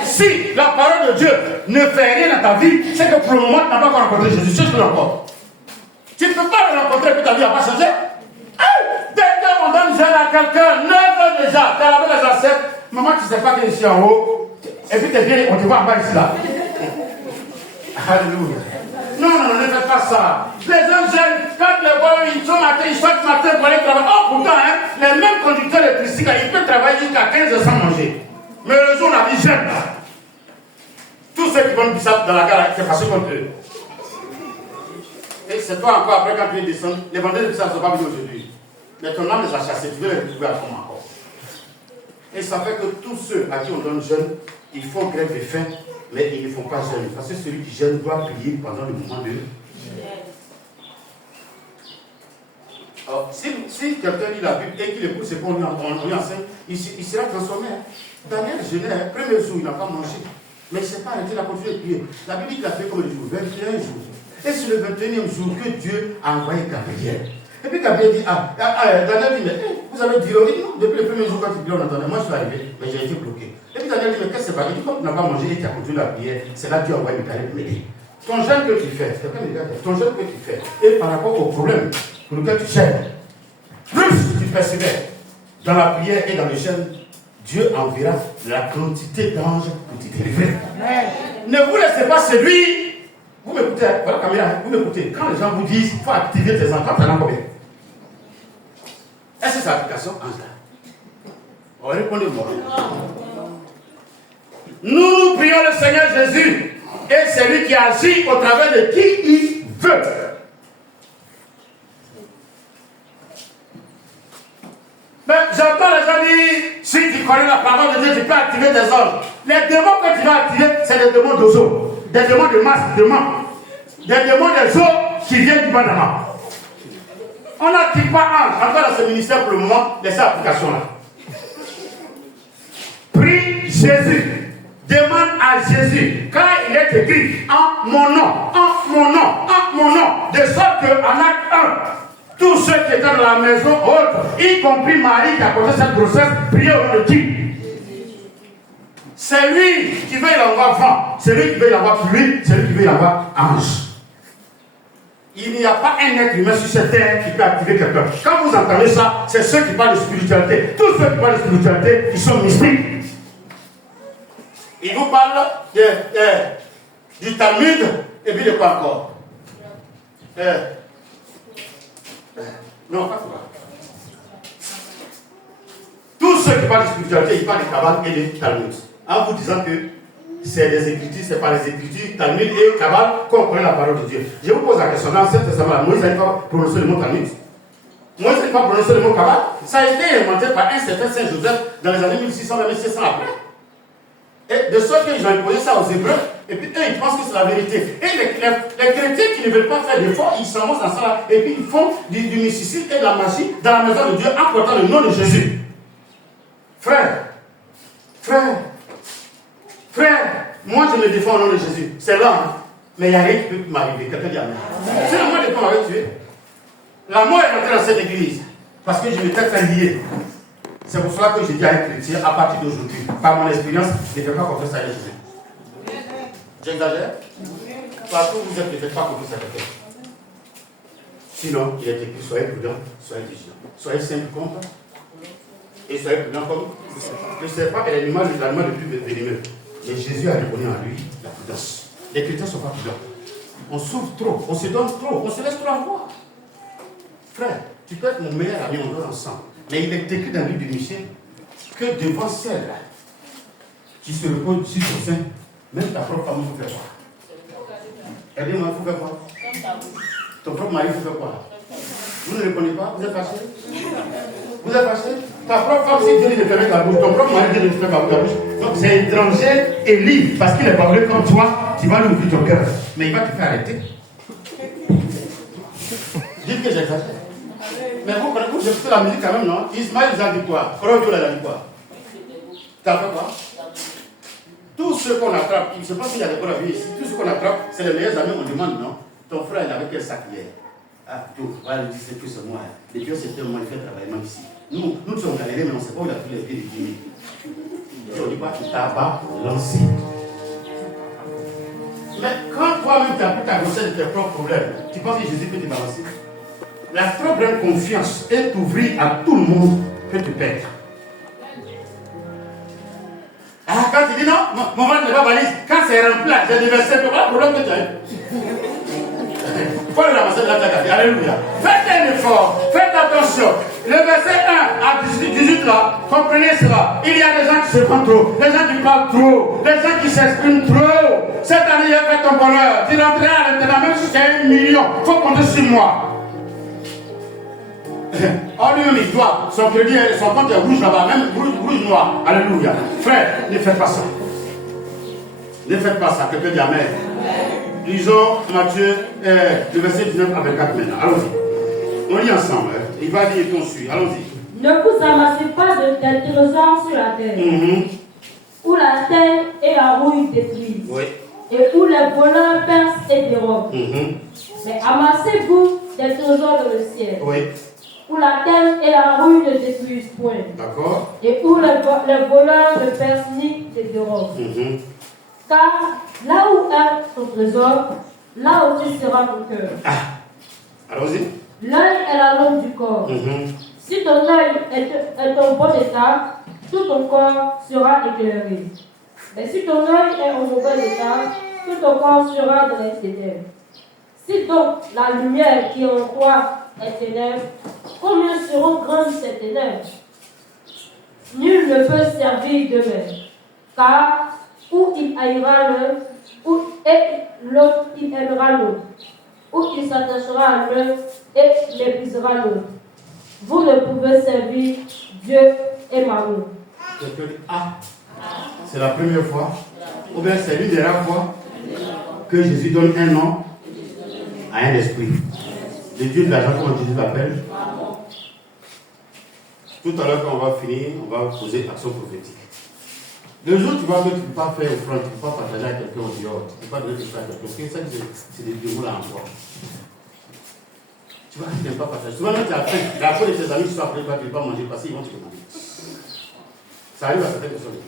Si la parole de Dieu ne fait rien dans ta vie, c'est que pour le moment, tu n'as pas encore rencontré Jésus. C'est ce que encore. Tu ne peux pas le rencontrer et que ta vie n'a pas changé. Dès qu'on donne jeûne à quelqu'un, 9 ans déjà, tu as lavé les assiettes, maman, tu ne sais pas que je suis en haut, et puis tu es bien, on te voit en bas ici là. Alléluia. Non, ne faites pas ça. Les jeunes jeunes, quand les voient, ils sont matin, ils sortent matin pour aller travailler. Oh, pourtant, hein, les mêmes conducteurs électriques, ils peuvent travailler jusqu'à 15 heures sans manger. Mais le jour, on a dit jeune. Tous ceux qui vont Bissap dans la gare, c'est passé contre eux. Et c'est toi encore, après, quand tu es descendu, les vendeurs de Bissap ne sont pas venus aujourd'hui. Mais ton âme les a chassés, tu veux les retrouver à fond encore. Et ça fait que tous ceux à qui on donne jeûne, ils font grève de faim. Mais ils ne font pas jeûner. Parce que celui qui jeûne doit prier pendant le moment de jeûne. Alors, si quelqu'un lit la Bible et qu'il écoute ce qu'on lui enseigne, il sera transformé. Daniel jeûnait, premier jour, il n'a pas mangé. Mais il ne s'est pas arrêté, il a continué de prier. La Bible dit qu'il a fait comme le jour, 21 jours. Et c'est le 21e jour que Dieu a envoyé Gabriel. Et puis Gabriel dit, Daniel dit, mais vous avez dit, non, depuis le premier jour quand tu dis, on entendait, moi je suis arrivé, mais j'ai été bloqué. Et puis Daniel dit, mais qu'est-ce que c'est pas? Il dit, comme tu n'as pas mangé et tu as continué la prière, c'est là que Dieu a envoyé Michael pour m'aider. Ton jeûne que tu fais, c'est quelqu'un de ton jeûne que tu fais, et par rapport au problème pour lequel tu gênes, plus tu persévères dans la prière et dans le jeûne, Dieu enverra la quantité d'anges pour te délivrer. Ne vous laissez pas séduire. Vous m'écoutez, voilà la caméra, vous m'écoutez. Quand les gens vous disent qu'il faut activer tes enfants, t'en as combien? Est-ce que c'est l'application ange là? Oh, répondez-moi. Nous prions le Seigneur Jésus et c'est lui qui agit au travers de qui il veut. Mais j'entends les gens dire, si tu connais la parole de Dieu, tu peux activer tes anges. Les démons que tu vas activer, c'est des démons d'oiseaux, des démons de masse, des démons des eaux qui viennent du Panama. On n'active pas ange. Encore dans ce ministère pour le moment, laissez l'application là. Prie Jésus. Demande à Jésus, car il est écrit en mon nom, en mon nom, en mon nom, de sorte qu'en acte 1, tous ceux qui étaient dans la maison haute, y compris Marie qui a causé cette grossesse, priaient au nom de qui? C'est lui qui veut l'avoir vent, c'est lui qui veut l'avoir pluie, c'est lui qui veut l'avoir ange. Il n'y a pas un être humain sur cette terre qui peut activer quelqu'un. Quand vous entendez ça, c'est ceux qui parlent de spiritualité. Tous ceux qui parlent de spiritualité, ils sont mystiques. Ils vous parlent du Talmud et puis de quoi encore? Non, pas quoi. Tous ceux qui parlent de spiritualité, ils parlent de Kabbale et de Talmud. En vous disant que c'est des écritures, c'est par les écritures, Talmud et Kabbale qu'on connaît la parole de Dieu. Je vous pose la question, dans l'Ancien Testament, Moïse n'a pas prononcé le mot Talmud. Moïse n'a pas prononcé le mot Kabbale. Ça a été inventé par un certain Saint Joseph dans les années 1600-1700 après. Et de sorte qu'ils ont imposé ça aux Hébreux, et puis eux, ils pensent que c'est la vérité. Et les chrétiens qui ne veulent pas faire d'efforts, ils s'avancent dans ça, et puis ils font du mysticisme et de la magie dans la maison de Dieu en portant le nom de Jésus. Frère, moi je me défends au nom de Jésus. C'est là, hein? Mais il n'y a rien qui peut m'arriver. Quelqu'un dit Amen. C'est la mort de quoi m'avait tué. La mort est rentrée dans cette église parce que je m'étais fait lier. C'est pour cela que je dis à un chrétien, à partir d'aujourd'hui, par mon expérience, je ne fais pas confiance à Jésus. J'exagère? Partout où vous êtes, ne faites pas confiance à quelqu'un. Sinon, il est écrit, soyez prudents, soyez vigilants. Soyez simples contre. Et soyez prudents comme le serpent est l'animal le plus venimeux. Et Jésus a répondu à lui la prudence. Les chrétiens ne sont pas prudents. On souffre trop, on se donne trop, on se laisse trop avoir. Frère, tu peux être mon meilleur ami, on dort ensemble. Mais il est écrit dans le livre de Michel que devant celle qui se repose sur son sein, même ta propre femme, il faut faire quoi? Aidez-moi, il faut faire quoi? Ton propre mari, il faut faire quoi? Vous ne répondez pas? Vous êtes fâché? Vous êtes fâché? Ta propre femme, si Dieu dit de fermer ta bouche, ton propre mari dit de fermer ta bouche. Donc c'est étranger et libre, parce qu'il est parlé comme toi, tu vas lui ouvrir ton cœur. Mais il va te faire arrêter. Dites que j'exagère. Mais vous écoutez la musique quand même, non? Ismaël, ils ont dit quoi? Rodio, il a dit quoi? T'as fait quoi? Tous ceux qu'on attrape, je pense qu'il y a des bonnes amis ici, tous ceux qu'on attrape, c'est les meilleurs amis, on demande, non? Ton frère, il avait quel sac hier? Ah, tout, voilà, il dit, c'est que c'est moi. Les pieds, c'était moi, il fait travaillement ici. Nous sommes galérés, mais on ne sait pas où il a pris les pieds de Jimmy. Et on dit pas qu'il t'a bas lancé. Mais quand toi-même tu as pris ta grossesse de tes propres problèmes, tu penses que Jésus peut te balancer? La trop grande confiance est ouvrir à tout le monde peut te perdre. Ah, quand tu dis non, mon ventre n'est pas valise, quand c'est rempli, j'ai des versets, tu vois le problème que tu as eu. Faut le ramasser de la tête. Alléluia. Faites un effort, faites attention. Le verset 1 à 18 là, comprenez cela. Il y a des gens qui se prennent trop, des gens qui parlent trop, des gens qui s'expriment trop. Cette année, il a fait ton bonheur. Tu rentreras à l'intérieur, même si c'est 1 million, il faut compter sur moi. Oh lui-même il doit, son crédit, son compte est rouge là-bas, même rouge noir. Alléluia. Frère, ne faites pas ça. Ne faites pas ça, quelqu'un dit Amen. Lisons Matthieu, le verset 19 à 24 maintenant. Allons-y. On lit ensemble. Il va dire qu'on suit. Allons-y. Ne vous amassez pas de trésors sur la terre, où la terre et la rouille détruisent, et où les voleurs percent et dérobent. Mais amassez-vous des trésors dans le ciel, où la terre et la rouille ne détruisent point, et où les voleurs ne percent ni ne dérobent. Car là où est ton trésor, là aussi sera ton cœur. Allons-y. L'œil est la lampe du corps. Si ton œil est en bon état, tout ton corps sera éclairé. Mais si ton œil est en mauvais état, tout ton corps sera dans les ténèbres. Si donc la lumière qui est en toi est ténèbres, combien seront grandes ces ténèbres? Nul ne peut servir de maître, car où il haïra l'un, et l'autre il aimera l'autre, ou il s'attachera à l'un et méprisera l'autre. Vous ne pouvez servir Dieu et Mammon. C'est la première fois, ou bien c'est l'une des rares fois que Jésus donne un nom à un esprit. Le Dieu de l'argent, comment Jésus l'appelle? Tout à l'heure, quand on va finir, on va poser action prophétique. Le jour où tu vois que tu ne peux pas faire offrande, tu ne peux pas partager à quelqu'un au dehors, tu ne peux pas donner quelque chose à quelqu'un, parce que ça, c'est des démons là en toi. Tu vois que tu n'aimes pas partager. Souvent, même tu as faim, la peau de tes amis, tu sois après, toi, tu ne peux pas manger parce qu'ils vont te demander. Ça arrive à certaines personnes.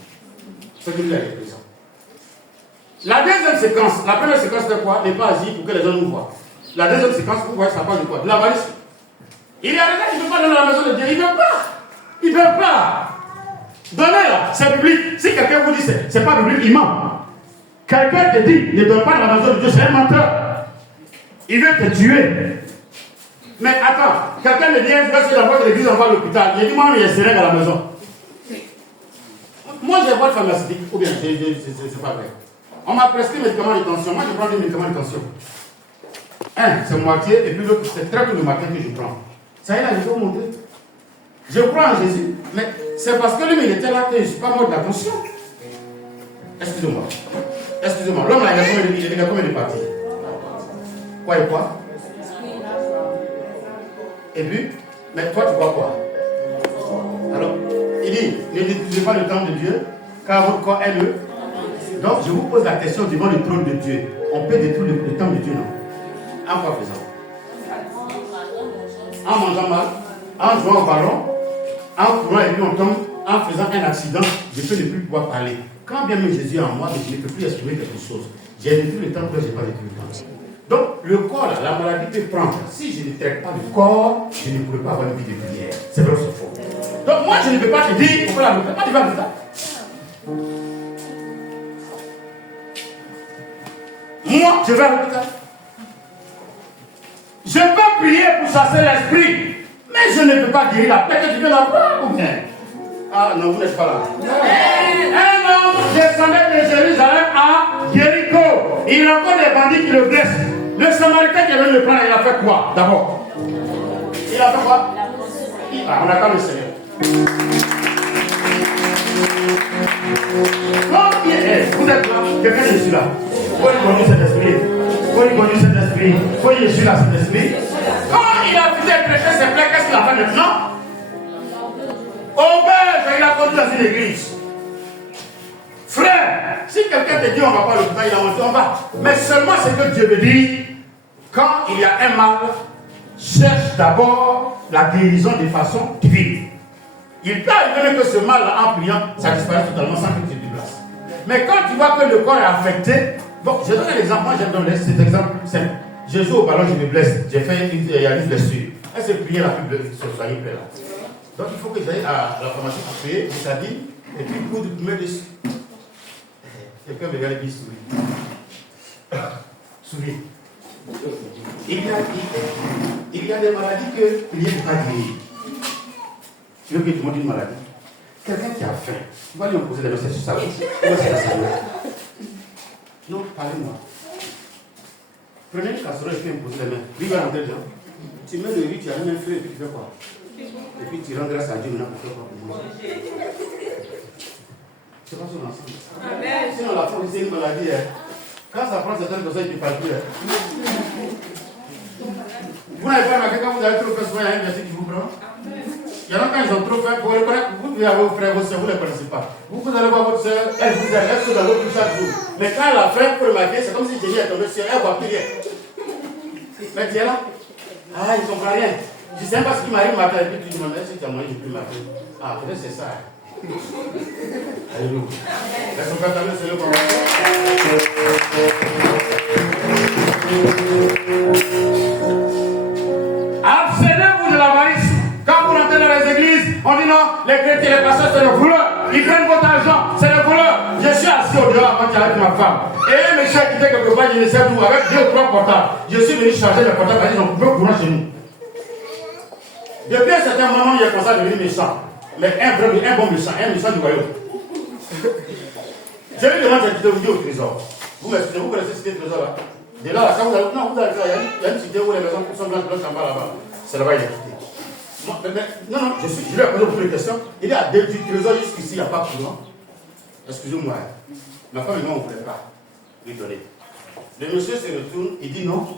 C'est que lui a été présent. La deuxième séquence, la première séquence, c'est quoi? Ne pas agir pour que les gens nous voient. La deuxième séquence, vous voyez, ça parle de quoi? De l'avarice. Il est arrivé, il ne veut pas dans la maison de Dieu. Il ne veut pas. Il ne veut pas. Donnez là, c'est public. Si quelqu'un vous dit c'est pas public, il ment. Quelqu'un te dit ne donne pas dans la maison de Dieu, c'est un menteur. Il veut te tuer. Mais attends, quelqu'un me dit, je vais sur la voie de l'église, on va à l'hôpital. Il dit, moi, il y a un seringue à la maison. Moi, j'ai pas de pharmaceutique, ou bien, c'est pas vrai. On m'a prescrit des médicaments de tension. Moi, je prends des médicaments de tension. Un, c'est moitié, et puis l'autre, c'est très tôt le matin que je prends. Ça y est, là, je vais vous montrer. Je crois en Jésus, mais c'est parce que lui, il était là que je ne suis pas mort de la tension. Excusez-moi. Excusez-moi. L'homme, là, il a combien de parties? Quoi et quoi? Et puis, mais toi, tu crois quoi? Alors, il dit, ne détruisez pas le temple de Dieu, car votre corps est le. Donc, je vous pose la question devant le trône de Dieu. On peut détruire le temple de Dieu, non? En quoi faisant? En mangeant mal, en jouant au ballon, en courant et puis on tombe, en faisant un accident, je peux ne plus pouvoir parler. Quand bien même Jésus est en moi, je ne peux plus exprimer quelque chose. J'ai détruit le temple, je n'ai pas détruit le temple. Donc, le corps, là, la maladie peut prendre. Si je ne traite pas le corps, je ne pourrai pas avoir une vie de prière. C'est vrai ou c'est faux? Donc, moi, je ne peux pas te dire, pourquoi la l'hôpital? Tu vas à l'hôpital. Moi, je vais à l'hôpital. Je peux prier pour chasser l'esprit, mais je ne peux pas guérir la paix que tu viens d'avoir, ou bien? Ah non, vous n'êtes pas là. Un homme descendait de Jérusalem à Jéricho. Il rencontre des bandits qui le blessent. Le Samaritain qui est venu le prendre, il a fait quoi d'abord? Il a fait quoi? On attend le Seigneur. Vous êtes là, quelqu'un je suis là. Faut lui conduire cet esprit. Faut lui conduire cet esprit. Faut lui je suis là cet esprit. Quand il a fini de prêcher ses plaies, qu'est-ce qu'il a fait maintenant? Obèse, il a conduit dans une église. Frère, si quelqu'un te dit on ne va pas à l'hôpital, il a monté, on va. Mais seulement ce que Dieu veut dire, quand il y a un mal, cherche d'abord la guérison de façon divine. Il peut arriver que ce mal-là, en priant, ça disparaît totalement sans que tu te déplaces. Mais quand tu vois que le corps est affecté, bon, je donne un exemple, moi j'aime donner cet exemple simple. Je joue au ballon, je me blesse, j'ai fait une blessure. Est-ce que prier la plus soignée là? Donc il faut que j'aille à la pharmacie pour prier, c'est-à-dire, et puis pour me dessus. Quelqu'un me regarde et dit souris. Souris. Il y a des maladies qu'il n'y a pas guérir. Tu veux que tu montres une maladie? Quelqu'un qui a faim, tu vas lui poser des messages sur sa bouche. Comment c'est la salade? Non, parlez-moi. Prenez une casserole et puis me poser les mains. Lui va rentrer dedans. Tu mets le riz, tu as mis un feu et puis tu fais quoi? Et puis tu rends grâce à Dieu maintenant pour faire quoi pour moi? C'est pas son ensemble. Sinon la faim, c'est une maladie. Quand ça prend certaines personnes, il ne parle plus. Vous n'avez pas remarqué quand vous avez trop fait soin, il y a un verset qui vous prend? Il y en a quand ils ont trop fait, pour les connaître, vous devez avoir vos frères, vos soeurs, vous ne les connaissez pas. Vous allez voir votre soeur, elle vous aime, elle se dans l'autre chaque jour. Mais quand elle a faim, pour remarquer, c'est comme si Jésus est tombé sur elle, elle ne voit plus rien. Mais tu es là? Ah, ils ne comprennent rien. Je ne sais pas ce qui m'arrive matin, et puis tu demandes, est-ce que tu as mangé depuis matin? Ah, peut-être c'est ça. Alléluia. Laisse-moi faire ta main, Seigneur, pour moi. Abstenez-vous de l'avarice. Quand vous rentrez dans les églises, on dit non, les chrétiens, les pasteurs, c'est le voleur. Ils prennent votre argent, c'est le voleur. Je suis assis au dehors quand tu es avec ma femme. Et un méchant qui était quelque part, je ne sais où, avec 2 ou 3 portables. Je suis venu charger les portables, ils ont coupé le courant chez nous. Depuis un certain moment, il est comme ça devenu méchant. Mais un bon méchant, un méchant du royaume. Je lui demande de vous dire au trésor. Vous m'expliquez, vous connaissez ce trésor là? De là, quand vous allez, non, vous allez faire, il y a une cité où les maisons sont blanches, en bas là-bas. C'est là-bas, il est quitté. Non, je lui ai posé beaucoup de questions. Il est à du trésor jusqu'ici, il n'y a pas courant. Excusez-moi. Ma femme et moi, on ne voulait pas lui donner. Le monsieur se retourne, il dit non.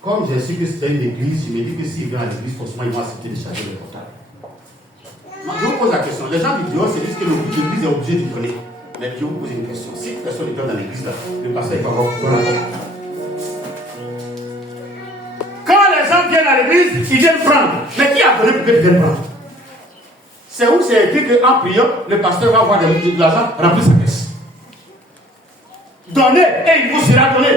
Comme j'ai su que c'était une église, je me dis que s'il vient à l'église, forcément, ils vont accepter de charger le portable. Je vous pose la question. Les gens du dehors se disent que l'église est obligée de donner. Mais je vous pose une question. Si personne n'est dans l'église, le pasteur il va avoir quoi là-bas? Quand les gens viennent à l'église, ils viennent prendre. Mais qui a donné pour qu'ils viennent prendre? C'est où c'est écrit qu'en priant, le pasteur va avoir de l'argent remplir sa caisse. Donnez et il vous sera donné.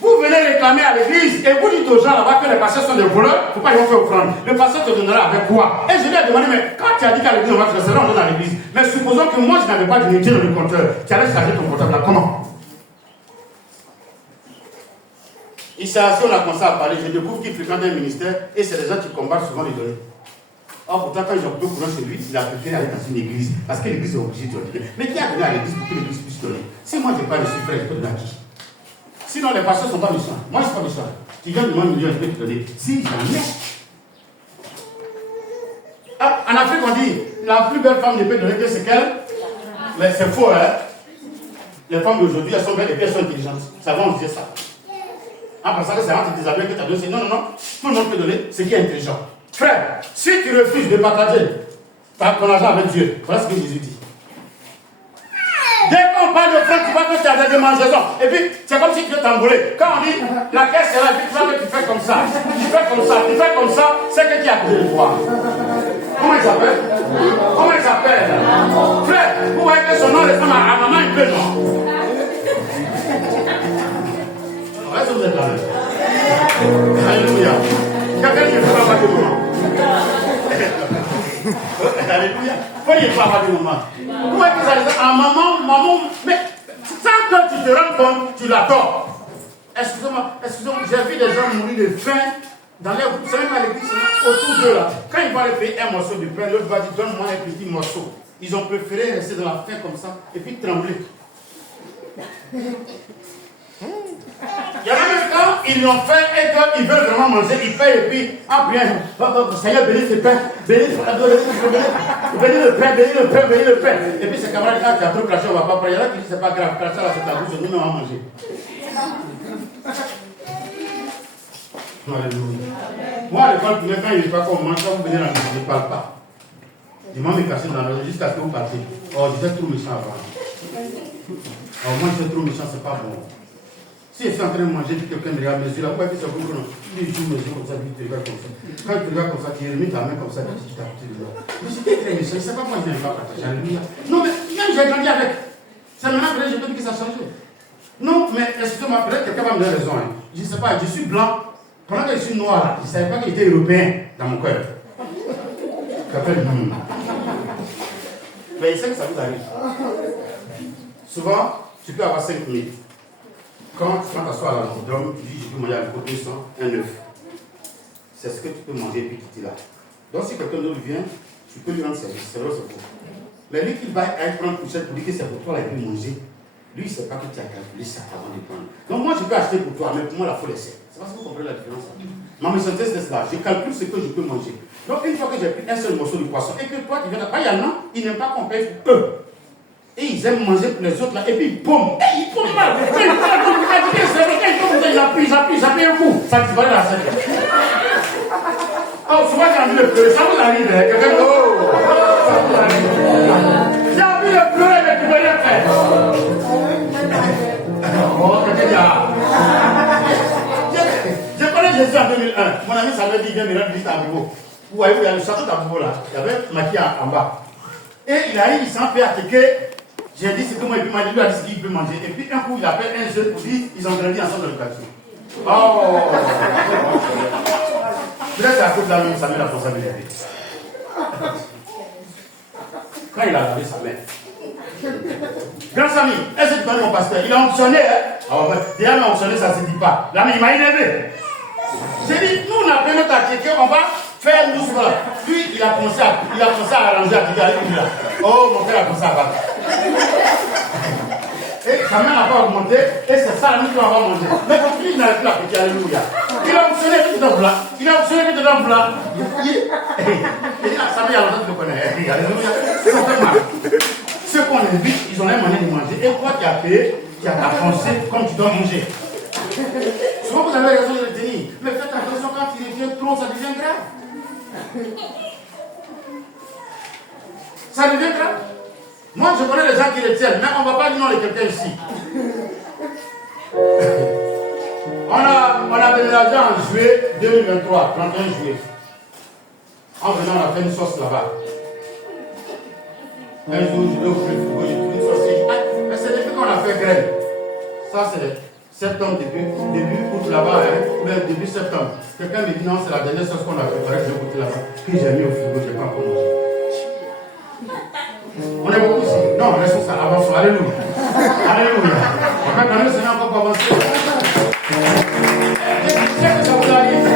Vous venez venez réclamer à l'église et vous dites aux gens là-bas que les pasteurs sont des voleurs, pourquoi ils vont faire offrande? Le pasteur te donnera avec quoi? Et je lui ai demandé, mais quand tu as dit qu'à l'église on va te recevoir, on donne à l'église. Mais supposons que moi je n'avais pas d'unité dans le compteur, tu allais charger ton comptable là, comment? Ici, on a commencé à parler, je découvre qu'il fréquente un ministère et c'est des gens qui combattent souvent les données. Or, pourtant, quand ils ont coupé courant chez lui, il a préféré aller dans une église parce que l'église est obligée de donner. Mais qui a donné à l'église pour que l'église puisse donner? Si moi je n'ai pas reçu frère, je peux donner à qui? Sinon, les pasteurs ne sont pas méchants. Moi, je ne suis pas méchant. Tu viens de demander 1 million, je peux te donner. Si j'en ai. Ah, en Afrique, on dit la plus belle femme ne peut donner que c'est qu'elle. Mais c'est faux, hein? Les femmes d'aujourd'hui, elles sont belles et puis elles sont intelligentes. Ça va, on disait ça. En pensant que c'est entre tes amis que tu as donné. Non, non, non. Tout le monde peut donner ce qui est intelligent. Frère, si tu refuses de partager ton argent avec Dieu, voilà ce que Jésus dit. Dès qu'on parle de frère, tu vois que tu as des démangeaisons. Et puis, c'est comme si tu veux t'embrouler. Quand on dit la caisse est là, tu vois que tu fais comme ça. Tu fais comme ça, tu fais comme ça, c'est que tu as coupé le droit. Comment il s'appelle? Comment il s'appelle? Frère, vous voyez que son nom ressemble à maman un peu, non? Est-ce que vous êtes là? Alléluia. Quelqu'un qui ne peut pas avoir de moment. Alléluia. Faut dire pas avoir de moment. Où est-ce que ça dit? Ah, maman, mais sans que tu te rends compte, tu l'adores. Excusez-moi, j'ai vu des gens mourir de faim dans les groupes, c'est même à l'église, autour d'eux là. Quand ils vont aller payer un morceau de pain, l'autre va dire donne-moi un petit morceau. Ils ont préféré rester dans la faim comme ça et puis trembler. Il y en a même quand ils l'ont fait et qu'ils veulent vraiment manger, ils payent et puis en priant, Seigneur bénis ce pain, bénis le pain, bénis le pain. Et puis ces camarades, quand tu as trop craché, on ne va pas prendre. Il y en a qui disent c'est pas grave, cracher là c'est ta bouche, nous on va manger. Alléluia. Moi à l'école, quand il n'est pas comme moi, quand vous venez dans la maison, je ne parle pas. Je m'en vais cacher dans la maison jusqu'à ce que vous partez. Oh, j'étais trop méchant avant. Oh, moi j'étais trop méchant, c'est pas bon. Si je suis en train de manger, puis quelqu'un me regarde mes yeux, là, pourquoi est-ce que c'est bon? Il joue mes yeux comme ça, puis il te regarde comme ça. Quand il te regarde comme ça, tu remis ta main comme ça, puis tu t'appuies dedans. Mais j'étais très méchant, je ne sais pas pourquoi je n'aime pas partager. Alléluia. Non, mais même j'ai grandi avec. C'est maintenant que je peux dire que ça a changé. Non, mais excusez-moi, peut-être quelqu'un va me donner raison. Hein. Je ne sais pas, je suis blanc. Pendant que je suis noir, là, je ne savais pas qu'il était européen dans mon cœur. Mais il sait que ça vous arrive. Souvent, tu peux avoir 5 minutes. Quand tu t'assois à la maison, tu dis je peux manger un pot de sang, un œuf. C'est ce que tu peux manger et puis quitter là. Donc si quelqu'un d'autre vient, tu peux lui rendre service. C'est vrai, c'est faux. Mais lui qui va aller prendre une couchette pour dire que c'est pour toi, il peut manger. Lui, il ne sait pas que tu as calculé ça avant de prendre. Donc moi, je peux acheter pour toi, mais pour moi, il faut laisser. C'est parce que vous comprenez la différence. Ma méchanceté, c'est cela. Je calcule ce que je peux manger. Donc une fois que j'ai pris un seul morceau de poisson et que toi, tu viens là, il y en a, ils n'aiment pas qu'on paye eux. Et ils aiment manger pour les autres là, et puis ils paument. Et ils paument mal. J'appuie un coup. Ça disparaît la scène. Oh, souvent j'ai envie de pleurer. Ça vous arrive, hein? Quelqu'un dit, oh, ça vous arrive. J'ai envie de pleurer, mais tu peux rien faire. Oh, quelqu'un dit, ah. Je connais Jésus en 2001. Mon ami Samuel dit, viens me rendre visite à Bibo. Vous voyez, il y a le château d'Abibo là. Il y avait Maki en bas. Et il arrive, il s'en fait attaquer. J'ai dit, c'est que moi, il peut manger, lui a dit ce qu'il peut manger. Et puis un coup, il appelle un jeune pour dire, ils ont grandi ensemble dans le quartier. Oh! Peut-être c'est à cause de la même, sa mère a pensé à me lever. Quand il a lavé sa mère. Grand Samy, est-ce que tu connais mon pasteur? Il a fonctionné, hein? Ah ouais, déjà, mais fonctionné, ça ne se dit pas. Là, mais il m'a élevé. J'ai dit, nous, on a pris notre attaquer, on va faire doucement. Lui, il a commencé à arranger à avec lui là. Oh, mon frère a commencé à battre. Et sa mère n'a pas augmenté, et c'est ça la nuit qu'on va manger. Mais quand lui, il n'arrive plus à péter, alléluia. Il a fonctionné tout dans le plat. Il a fonctionné tout dans le plat. Il dit, sa mère, il le connaît. Alléluia. C'est mon frère. Ceux qu'on invite, ils ont la manière de manger. Et toi, tu as payé, tu as foncé comme tu dois manger. Souvent, vous avez raison de le tenir. Mais faites attention, quand il devient trop, ça devient grave. Ça devient grave. Moi, je connais les gens qui le tiennent, mais on ne va pas dire non de quelqu'un ici. On a déménagé en juillet 2023, 31 juillet. En venant, on a fait une sauce là-bas. Un jour, je vais ouvrir le frigo, j'ai pris une sauce. Mais c'est depuis qu'on a fait graine. Ça, septembre, début août là-bas, ou bien début septembre. Quelqu'un me dit non, c'est la dernière chose qu'on a préparée, je vais goûter là-bas. Que j'ai mis au frigo, je n'ai pas encore mangé. On est beaucoup ici. Non, laissons ça, avançons. Alléluia. Alléluia. En fait, le Seigneur encore pas avancer. Je sais que ça vous arrive.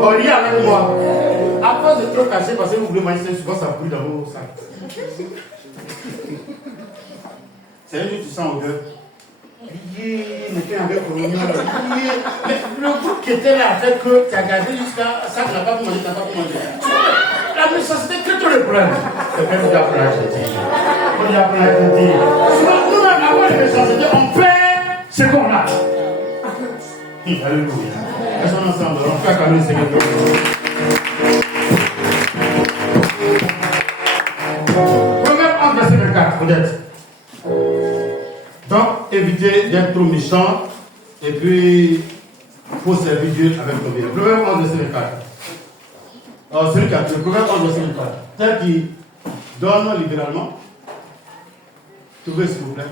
On lit avec moi. À force de trop cacher, parce que vous voulez manger, souvent ça brûle dans vos sacs. C'est un jour tu sens odeur. Mais le groupe qui était là fait que tu as gardé jusqu'à ça, tu n'as pas pu manger, tu n'as pas pu manger. La méchanceté crée tout le problème. C'est même du apprenage de dire. On dit apprenage de dire. Nous-mêmes, avant les méchancetés, on perd ce qu'on a. Alléluia. Restons ensemble, on fait quand même le Seigneur. Proverbe 11, verset 24, peut-être. Donc, évitez d'être trop méchant et puis il faut servir Dieu avec ton bien. Proverbe 11, verset 24. Celui qui a le Proverbe 11, verset 24. Tel qui donne libéralement. Trouvez s'il vous plaît.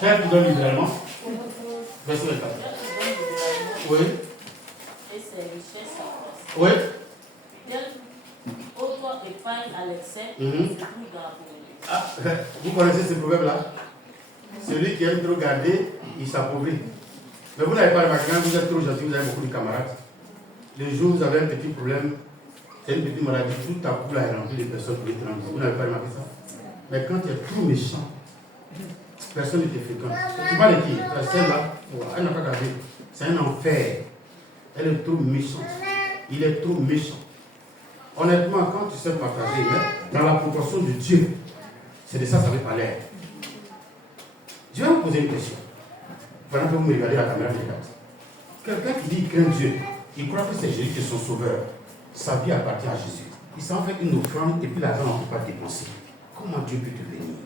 Tel qui donne libéralement. Verset 24. Oui. Et ses richesses s'accroissent. Oui. Autre épargne à l'excès, c'est plus dans la pauvreté. Vous connaissez ce proverbe-là? Celui qui aime trop garder, il s'appauvrit. Mais vous n'avez pas remarqué, quand vous êtes trop gentil, vous avez beaucoup de camarades. Le jour où vous avez un petit problème, c'est une petite maladie, toute ta poule est remplie de personnes pour être remplie. Vous n'avez pas remarqué ça? Mais quand tu es trop méchant, personne ne te fréquente. Tu vois les qui? Celle-là, elle n'a pas gardé. C'est un enfer. Elle est trop méchante. Il est trop méchant. Honnêtement, quand tu sais partager, mais dans la proportion de Dieu, c'est de ça que ça veut pas l'air. Je vais vous poser une question. Pendant que vous me regardez la caméra, quelqu'un qui dit qu'il craint Dieu, il croit que c'est Jésus qui est son sauveur. Sa vie appartient à Jésus. Il s'en fait une offrande et puis l'argent on ne peut pas dépenser. Comment Dieu peut te bénir?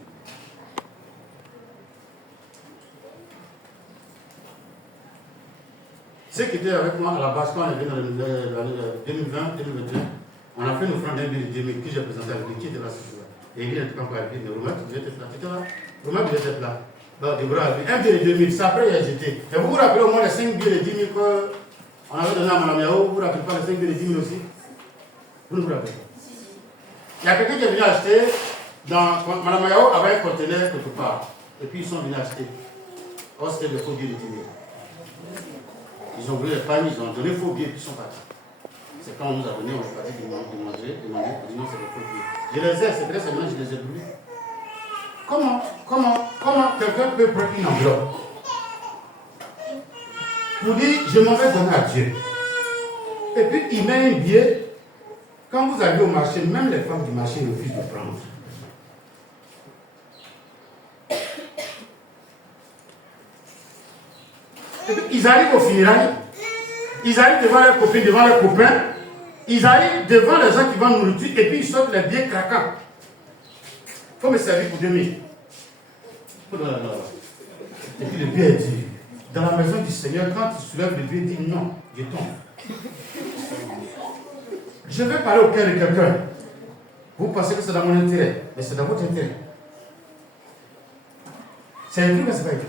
Ceux qui étaient avec moi à la base, quand on était dans l'année 2020-2021, on a fait une offrande d'un billet de 2000 que j'ai présenté avec lui, qui était là ce jour-là. Et il n'était pas encore arrivé, mais Romain, vous êtes là. Tu étais là? Romain, vous êtes là. Donc, Déborah a vu un billet de 2000, c'est après il a jeté. Et vous vous rappelez au moins les 5 billets de 10 000 qu'on avait donné à Mme Yao? Vous ne vous rappelez pas les 5 billets de 10 000 aussi? Vous ne vous rappelez pas? Il y a quelqu'un qui est venu acheter, Mme Yao avait un conteneur quelque part. Et puis ils sont venus acheter. Or, c'était le faux billet de 10 000. Ils ont voulu les familles, ils ont donné faux billets, puis ils sont partis. C'est quand on nous a donné, on a pas dit de manger, on a dit non, c'est le faux billet. Je les ai, c'est vrai, c'est moi, je les ai voulu. Comment quelqu'un peut prendre une enveloppe pour dire, je m'en vais donner à Dieu. Et puis il met un billet. Quand vous arrivez au marché, même les femmes du marché refusent de prendre. Et puis, ils arrivent au funérailles, ils arrivent devant leurs copines, devant leurs copains, ils arrivent devant les gens qui vendent nourriture et puis ils sortent les billets craquants. Il faut me servir pour 2000. Et puis le billet dit, dans la maison du Seigneur, quand tu soulèves le billet, dis non, je tombe. Je vais parler au cœur de quelqu'un. Vous pensez que c'est dans mon intérêt, mais c'est dans votre intérêt. C'est écrit, mais c'est pas écrit.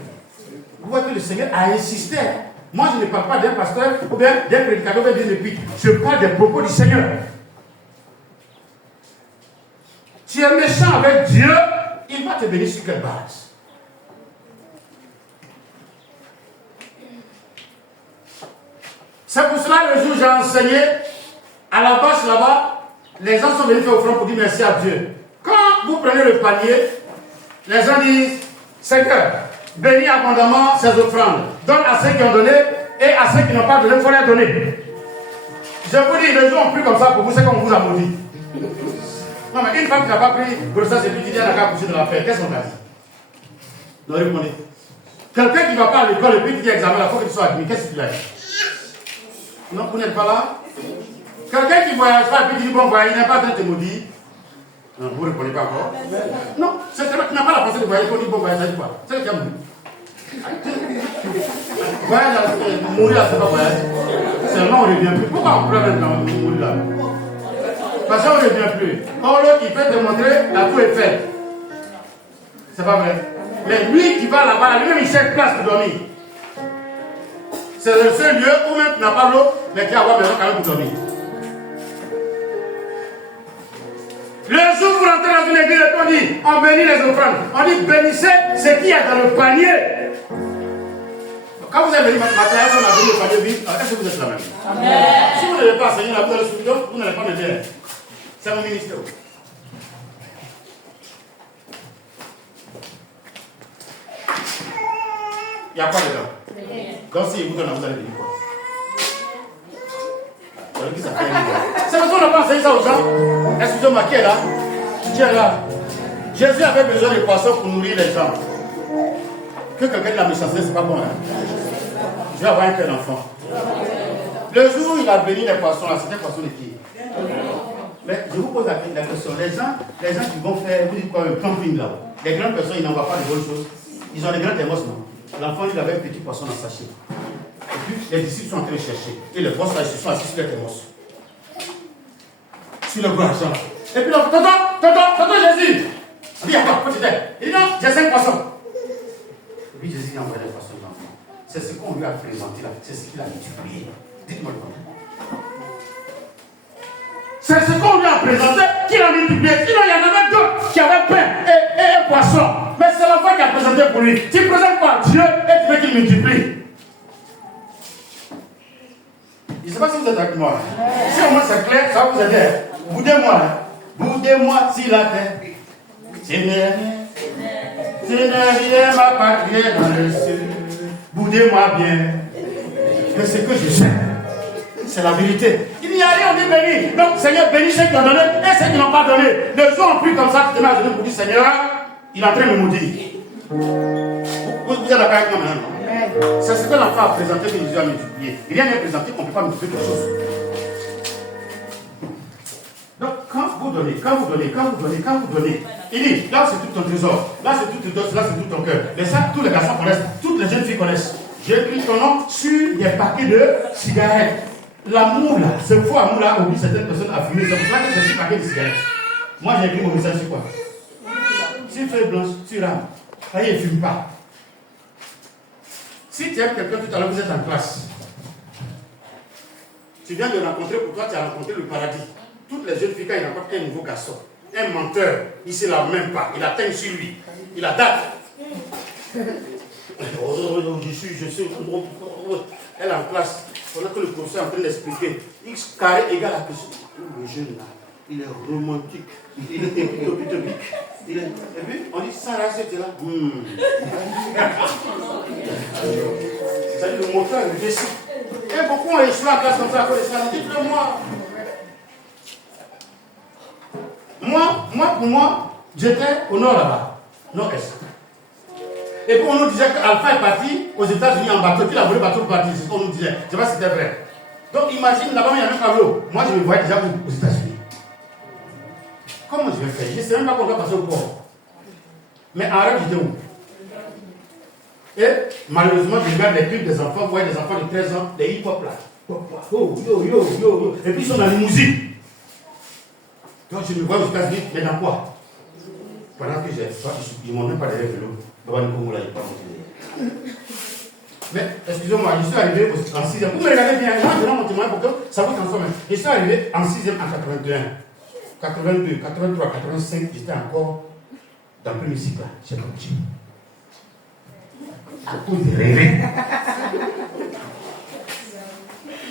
Vous voyez que le Seigneur a insisté. Moi, je ne parle pas d'un pasteur ou bien d'un prédicateur ou bien d'un épître. Je parle des propos du Seigneur. Tu es méchant avec Dieu, il va te bénir sur quelle base? C'est pour cela, le jour où j'ai enseigné, à la bâche là-bas, les gens sont venus faire offrande pour dire merci à Dieu. Quand vous prenez le panier, les gens disent, Seigneur, bénis abondamment ces offrandes. Donne à ceux qui ont donné et à ceux qui n'ont pas donné, il faut les donner. Je vous dis, les gens ont pris comme ça pour vous, c'est comme on vous a maudit. Non, mais une femme qui n'a pas pris grossesse et puis qui dit, elle n'a qu'à coucher de la paix, qu'est-ce qu'on a dit? Non, répondez. Quelqu'un qui ne va pas à l'école et puis qui dit examen, il faut qu'il soit admis, qu'est-ce qu'il a dit? Non, vous n'êtes pas là? Quelqu'un qui ne voyage pas et puis qui dit bon voyage, il n'est pas en train de te maudire. Non, vous ne répondez pas encore? Non, c'est quelqu'un qui n'a pas la pensée de voyager, il faut dire bon voyage, ça dit quoi? C'est le qui a mouru. Voyage, mourir là, c'est pas voyage. Seulement on ne revient plus. Pourquoi on peut maintenant mourir là? Parce qu'on ne revient plus. Or l'autre, il peut te montrer, la tout est faite. C'est pas vrai? Mais lui qui va là-bas, lui-même il cherche place pour dormir. C'est le seul lieu où même tu n'as pas l'eau, mais qui a avoir besoin quand même pour dormir. Le jour où vous rentrez dans une église, on dit, on bénit les offrandes. On dit, bénissez ce qu'il y a dans le panier. Quand vous avez béni votre matériel, on a béni le panier vide, est-ce que vous êtes la même? Amen. Si vous n'avez pas enseigné la vous allez souffrir, vous n'allez pas m'aider. C'est mon ministère. Il y a quoi dedans? Donc si vous donne, vous allez bénir quoi? C'est parce qu'on n'a pas enseigné ça aux gens. Excusez-moi, qui est là? Qui est là? Jésus avait besoin de poissons pour nourrir les gens. Que quelqu'un de la méchanceté, c'est pas bon. Hein? Je vais avoir un cœur d'enfant. Le jour où il a béni les poissons, là, c'était poisson de qui? Mais je vous pose la question. Les gens qui vont faire, vous dites quoi, un camping là, les grandes personnes, ils n'envoient pas de bonnes choses. Ils ont des grands thermos, non? L'enfant, il avait un petit poisson dans sa sachet. Et puis, les disciples sont en train de chercher. Et les bosses là, ils se sont assis sur les thermos. Sur le grand argent. Et puis, tonton Jésus. Il dit, attends, petit aide. Il dit, non, j'ai 5 poissons. Et puis, Jésus a envoyé les poissons de l'enfant. C'est ce qu'on lui a présenté là. C'est ce qu'il a multiplié. Dites-moi le contraire. C'est ce qu'on lui a présenté qu'il a multiplié. Sinon, il y en avait d'autres qui avaient pain et un poisson. Mais c'est l'enfant qui a présenté pour lui. Tu présentes quoi à Dieu et tu veux qu'il multiplie. Je ne sais pas si vous êtes avec moi. Si au moins c'est clair, ça va vous aider. Boudez-moi. Boudez-moi si la terre. Ce n'est rien ma patrie dans le ciel. Boudez-moi bien. Mais ce que je sais, c'est la vérité. Il n'y a rien de béni. Donc, Seigneur, bénis ceux qui ont donné et ceux qui n'ont pas donné. Ne joue plus comme ça. Tu te mets à genoux pour dire, Seigneur, il est en train de me maudire. Vous êtes d'accord avec moi maintenant? C'est ce que l'enfant a présenté que Jésus a multiplié. Rien n'est présenté qu'on ne peut pas multiplier quelque chose. Donc, quand vous donnez, il dit, là c'est tout ton trésor, là c'est tout ton dos, là c'est tout ton cœur. Mais ça, tous les garçons connaissent, toutes les jeunes filles connaissent. J'ai écrit ton nom sur des paquets de cigarettes. L'amour là, ce faux amour là oblige certaines personnes à fumer. C'est pour ça que c'est sur paquet de cigarettes. Moi j'ai écrit mon message sur quoi? Si tu es blanche, tu rames. Ça y est, ne fume pas. Si tu aimes quelqu'un, tout à l'heure vous êtes en classe. Tu viens de rencontrer, pour toi tu as rencontré le paradis. Toutes les jeunes filles, quand ils rencontrent un nouveau garçon, un menteur, il ne se lave même pas, il atteigne sur lui, il a date. Je suis. Elle est en classe, pendant que le professeur est en train d'expliquer, X carré égale à question. Le jeune là, il est romantique, il est utopique. Et puis, on dit, Sarah, c'était là. C'est-à-dire le moteur, il décide. Et beaucoup ont échoué en classe comme ça à cause de ça. Dites-le moi. Pour moi, j'étais au nord là-bas, nord-est. Et puis on nous disait qu'Alpha est parti aux États-Unis en bateau, qu'il a volé le bateau pour partir, c'est ce qu'on nous disait. Je ne sais pas si c'était vrai. Donc imagine, là-bas, il y a même pas l'eau. Moi, je me voyais déjà aux États-Unis. Comment je vais faire? Je ne sais même pas qu'on doit passer au port. Mais en rêve, j'étais où? Et malheureusement, je regarde les clips des enfants, vous voyez des enfants de 13 ans, des hip-hop là. Et puis ils sont dans les musiques. Donc je me vois aux États-Unis, mais dans quoi? Pendant que je ne monte même pas derrière le vélo. Mais excusez-moi, je suis arrivé en 6e. Vous me regardez bien, moi je donne mon témoin pour que ça vous transforme. Je suis arrivé en 6e en 81. 82, 83, 85, j'étais encore dans le premier cycle. J'ai continué. À cause de rêver.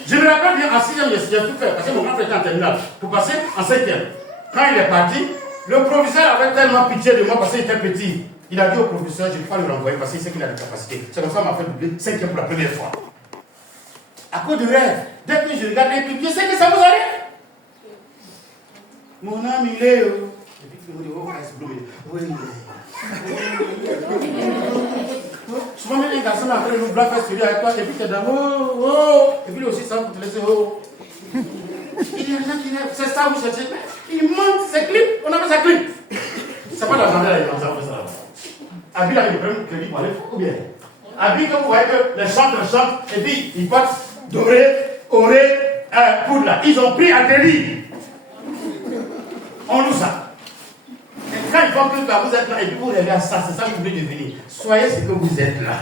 Je me rappelle bien, en 6e, j'ai tout fait, parce que mon grand frère était en terminale, pour passer en 5e. Quand il est parti, le professeur avait tellement pitié de moi parce qu'il était petit. Il a dit au professeur, je ne peux pas le renvoyer parce qu'il sait qu'il a des capacités. C'est comme ça qu'il m'a fait doubler 5e pour la première fois. À cause de rêve. Dès que je regarde les pitiés, je sais que ça vous arrive. Mon âme, il est. Et puis il me dit, oh, c'est souvent, même les garçons après nous blancs faire celui avec toi, et puis tu es dans oh, et puis aussi ça pour te laisser oh. Il y a des gens qui rêvent, c'est ça, oui, c'est ça. Il monte ses clips, on appelle ça clip. C'est pas la gendarmerie, on fait ça. Habille avec le premier crédit pour aller, ou bien. Habille comme vous voyez que les chantent, et puis ils partent doré, oré, poudre là. Ils ont pris à crédit. On loue ça. Et quand ils ils font que là, vous êtes là et puis vous regardez ça, c'est ça que vous voulez devenir. Soyez ce que vous êtes là.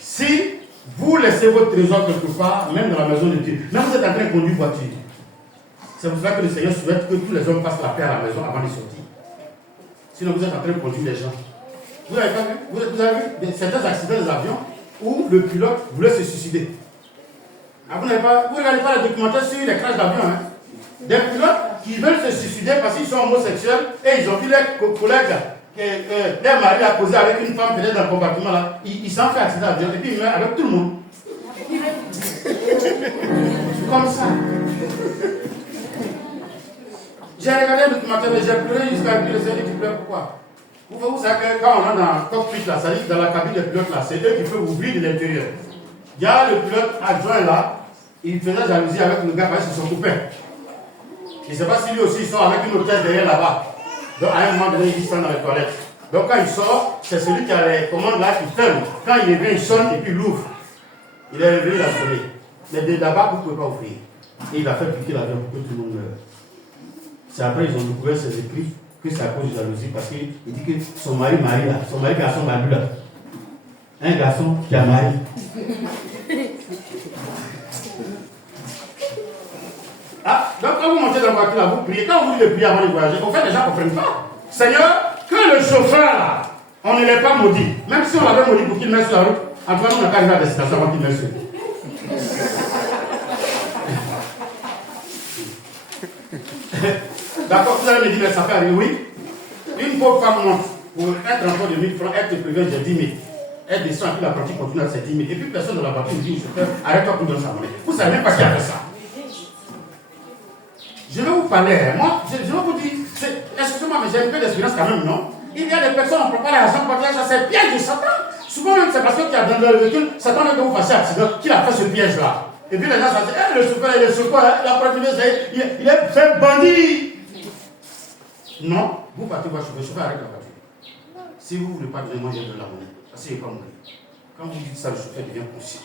Si vous laissez votre trésor quelque part, même dans la maison de Dieu, même vous êtes en train de conduire une voiture, c'est pour cela que le Seigneur souhaite que tous les hommes passent la paix à la maison avant de sortir. Sinon, vous êtes en train de conduire les gens. Vous n'avez pas vu? Vous avez vu certains accidents des avions où le pilote voulait se suicider. Ah, vous ne regardez pas les documentaires sur les crashs d'avion. Hein? Des pilotes qui veulent se suicider parce qu'ils sont homosexuels et ils ont vu leurs collègues, leur mari a causé avec une femme peut-être dans le compartiment là. Ils s'en fait accident d'avion et puis ils meurent avec tout le monde. Comme ça. J'ai regardé le documentaire, mais j'ai pleuré jusqu'à ce que le Seigneur qui pleure. Pourquoi? Vous savez que quand on est dans le cockpit là, ça dit dans la cabine des pilotes là, c'est eux qui peuvent ouvrir de l'intérieur. Il y a le pilote adjoint là, il faisait jalousie avec le gars parce qu'ils sont copains. Je ne sais pas si lui aussi il sort avec une hôtesse derrière là-bas. Donc à un moment donné, il sort dans les toilettes. Donc quand il sort, c'est celui qui a les commandes là qui ferme. Quand il vient, il sonne et puis il ouvre. Il est réveillé la sonné. Mais de là-bas, vous ne pouvez pas ouvrir. Et il a fait piquer l'avion pour que tout le monde meure. C'est après ils ont découvert ses écrits que c'est à cause de jalousie parce qu'il dit que son mari là, son mari qui a son mari là. Un garçon qui a marié. Ah, donc quand vous montez dans la voiture là, vous priez. Quand vous dites de prier avant de voyager, en fait les gens ne comprennent pas. Seigneur, que le chauffeur là, on ne l'ait pas maudit. Même si on l'avait maudit pour qu'il mette sur la route, en tout cas, on n'a pas arrivé à destination avant qu'il mette sur. D'accord, vous allez me dire, mais ça fait arriver, oui. Une pauvre femme monte pour un transport de 1000 francs, elle te prévient, j'ai 10 000. Elle descend et puis la partie continue à ses 10 000. Et puis personne dans la voiture dit au chauffeur, arrête-toi pour donner sa monnaie. Vous ne savez même pas qui a fait ça. Je vais vous parler, moi, je vais vous dire, excusez-moi, mais j'ai un peu d'expérience quand même, non? Il y a des personnes, on ne prend pas l'argent pour partager ça, c'est piège de Satan. Souvent même, c'est parce qu'il y a dans le véhicule, Satan veut que vous fassiez accident, qu'il a fait ce piège-là. Et puis les gens se disent, le chauffeur, il est chauffeur, la protéine, il est fait bandit. Non, vous partez voir le chauffeur, arrête la voiture. Si vous ne voulez pas donner, moi, je vais donner la monnaie. Parce qu'il n'est pas mourir. Quand vous dites ça, le chauffeur devient conscient.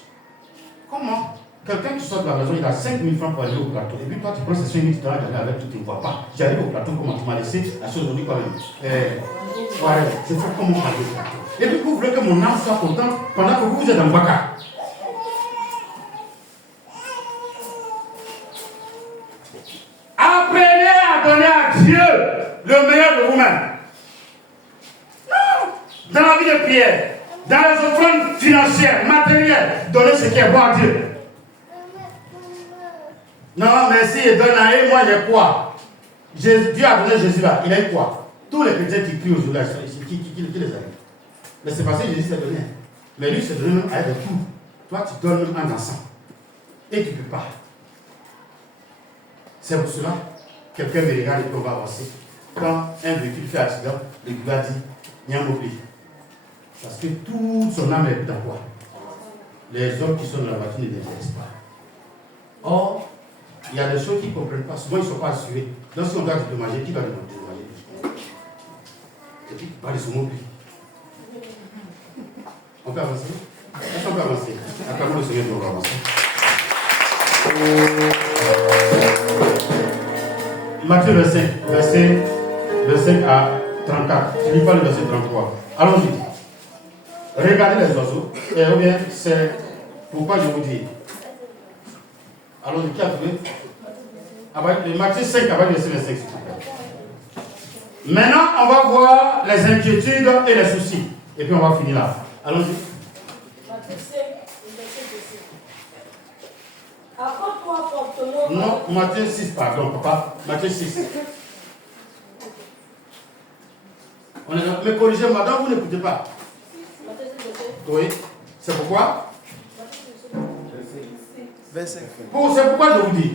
Comment? Quelqu'un qui sort de la maison, il a 5 000 francs pour aller au plateau. Et puis toi, tu prends ces 5 000, tu t'arrêtes d'aller avec tout, tu ne vois pas. J'arrive au plateau, comment tu m'as laissé, la chose aujourd'hui quand même. Ouais, je fais comment aller au plateau. Et puis vous voulez que mon âme soit contente pendant que vous êtes dans le bacard. Apprenez à donner à Dieu le meilleur de vous-même. Non. Dans la vie de prière, dans les offrandes financières, matérielles, donnez ce qui est bon à Dieu. Non, merci, et donne à eux, moi j'ai quoi? Dieu a donné Jésus là, il a eu quoi? Tous les chrétiens qui crient aujourd'hui, qui les a eu? Mais c'est parce que Jésus s'est donné. Mais lui s'est donné même à de tout. Toi, tu donnes même un encens. Et tu ne peux pas. C'est pour cela que quelqu'un me regarde et qu'on va avancer. Quand un véhicule fait accident, le gars dit, il y a un mot. Parce que toute son âme est dans quoi? Les hommes qui sont dans la voiture ne l'intéressent pas. Or, il y a des choses qu'ils ne comprennent pas. Souvent, ils ne sont pas assurés. Donc, si on doit dédommager, qui va dédommager? Et puis, pas de son mot. On peut avancer? Est-ce qu'on peut avancer? Attendons le Seigneur pour avancer. Matthieu 25, verset 25 à 34. Je ne lis pas le verset 33. Allons-y. Regardez les oiseaux. Et bien, c'est pourquoi je vous dis. Allons-y, qui a trouvé? Matthieu 5, avec le verset 25. Maintenant, on va voir les inquiétudes et les soucis. Et puis, on va finir là. Allons-y. Matthieu 5, verset 25. Apporte-toi fortement. Non, Matthieu 6, pardon, papa. Matthieu 6. On est là. Mais corrigez, madame, vous n'écoutez pas. Oui. C'est pourquoi? C'est pourquoi je vous dis.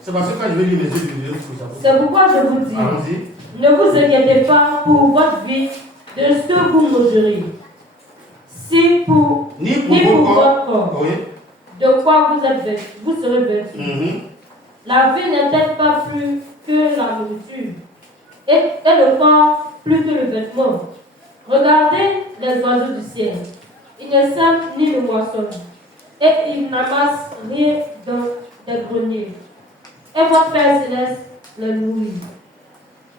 C'est parce que quand je vais lire les yeux, c'est pourquoi je vous dis. Allons-y. Ne vous inquiétez pas pour votre vie de ce que vous mangerez. Si pour, ni pour votre corps. Oui. De quoi vous serez vêtus. La vie n'est-elle pas plus que la nourriture, et le corps plus que le vêtement? Regardez les oiseaux du ciel. Ils ne sèment ni ne moissonnent, et ils n'amassent rien dans des greniers. Et votre Père Céleste les nourrir.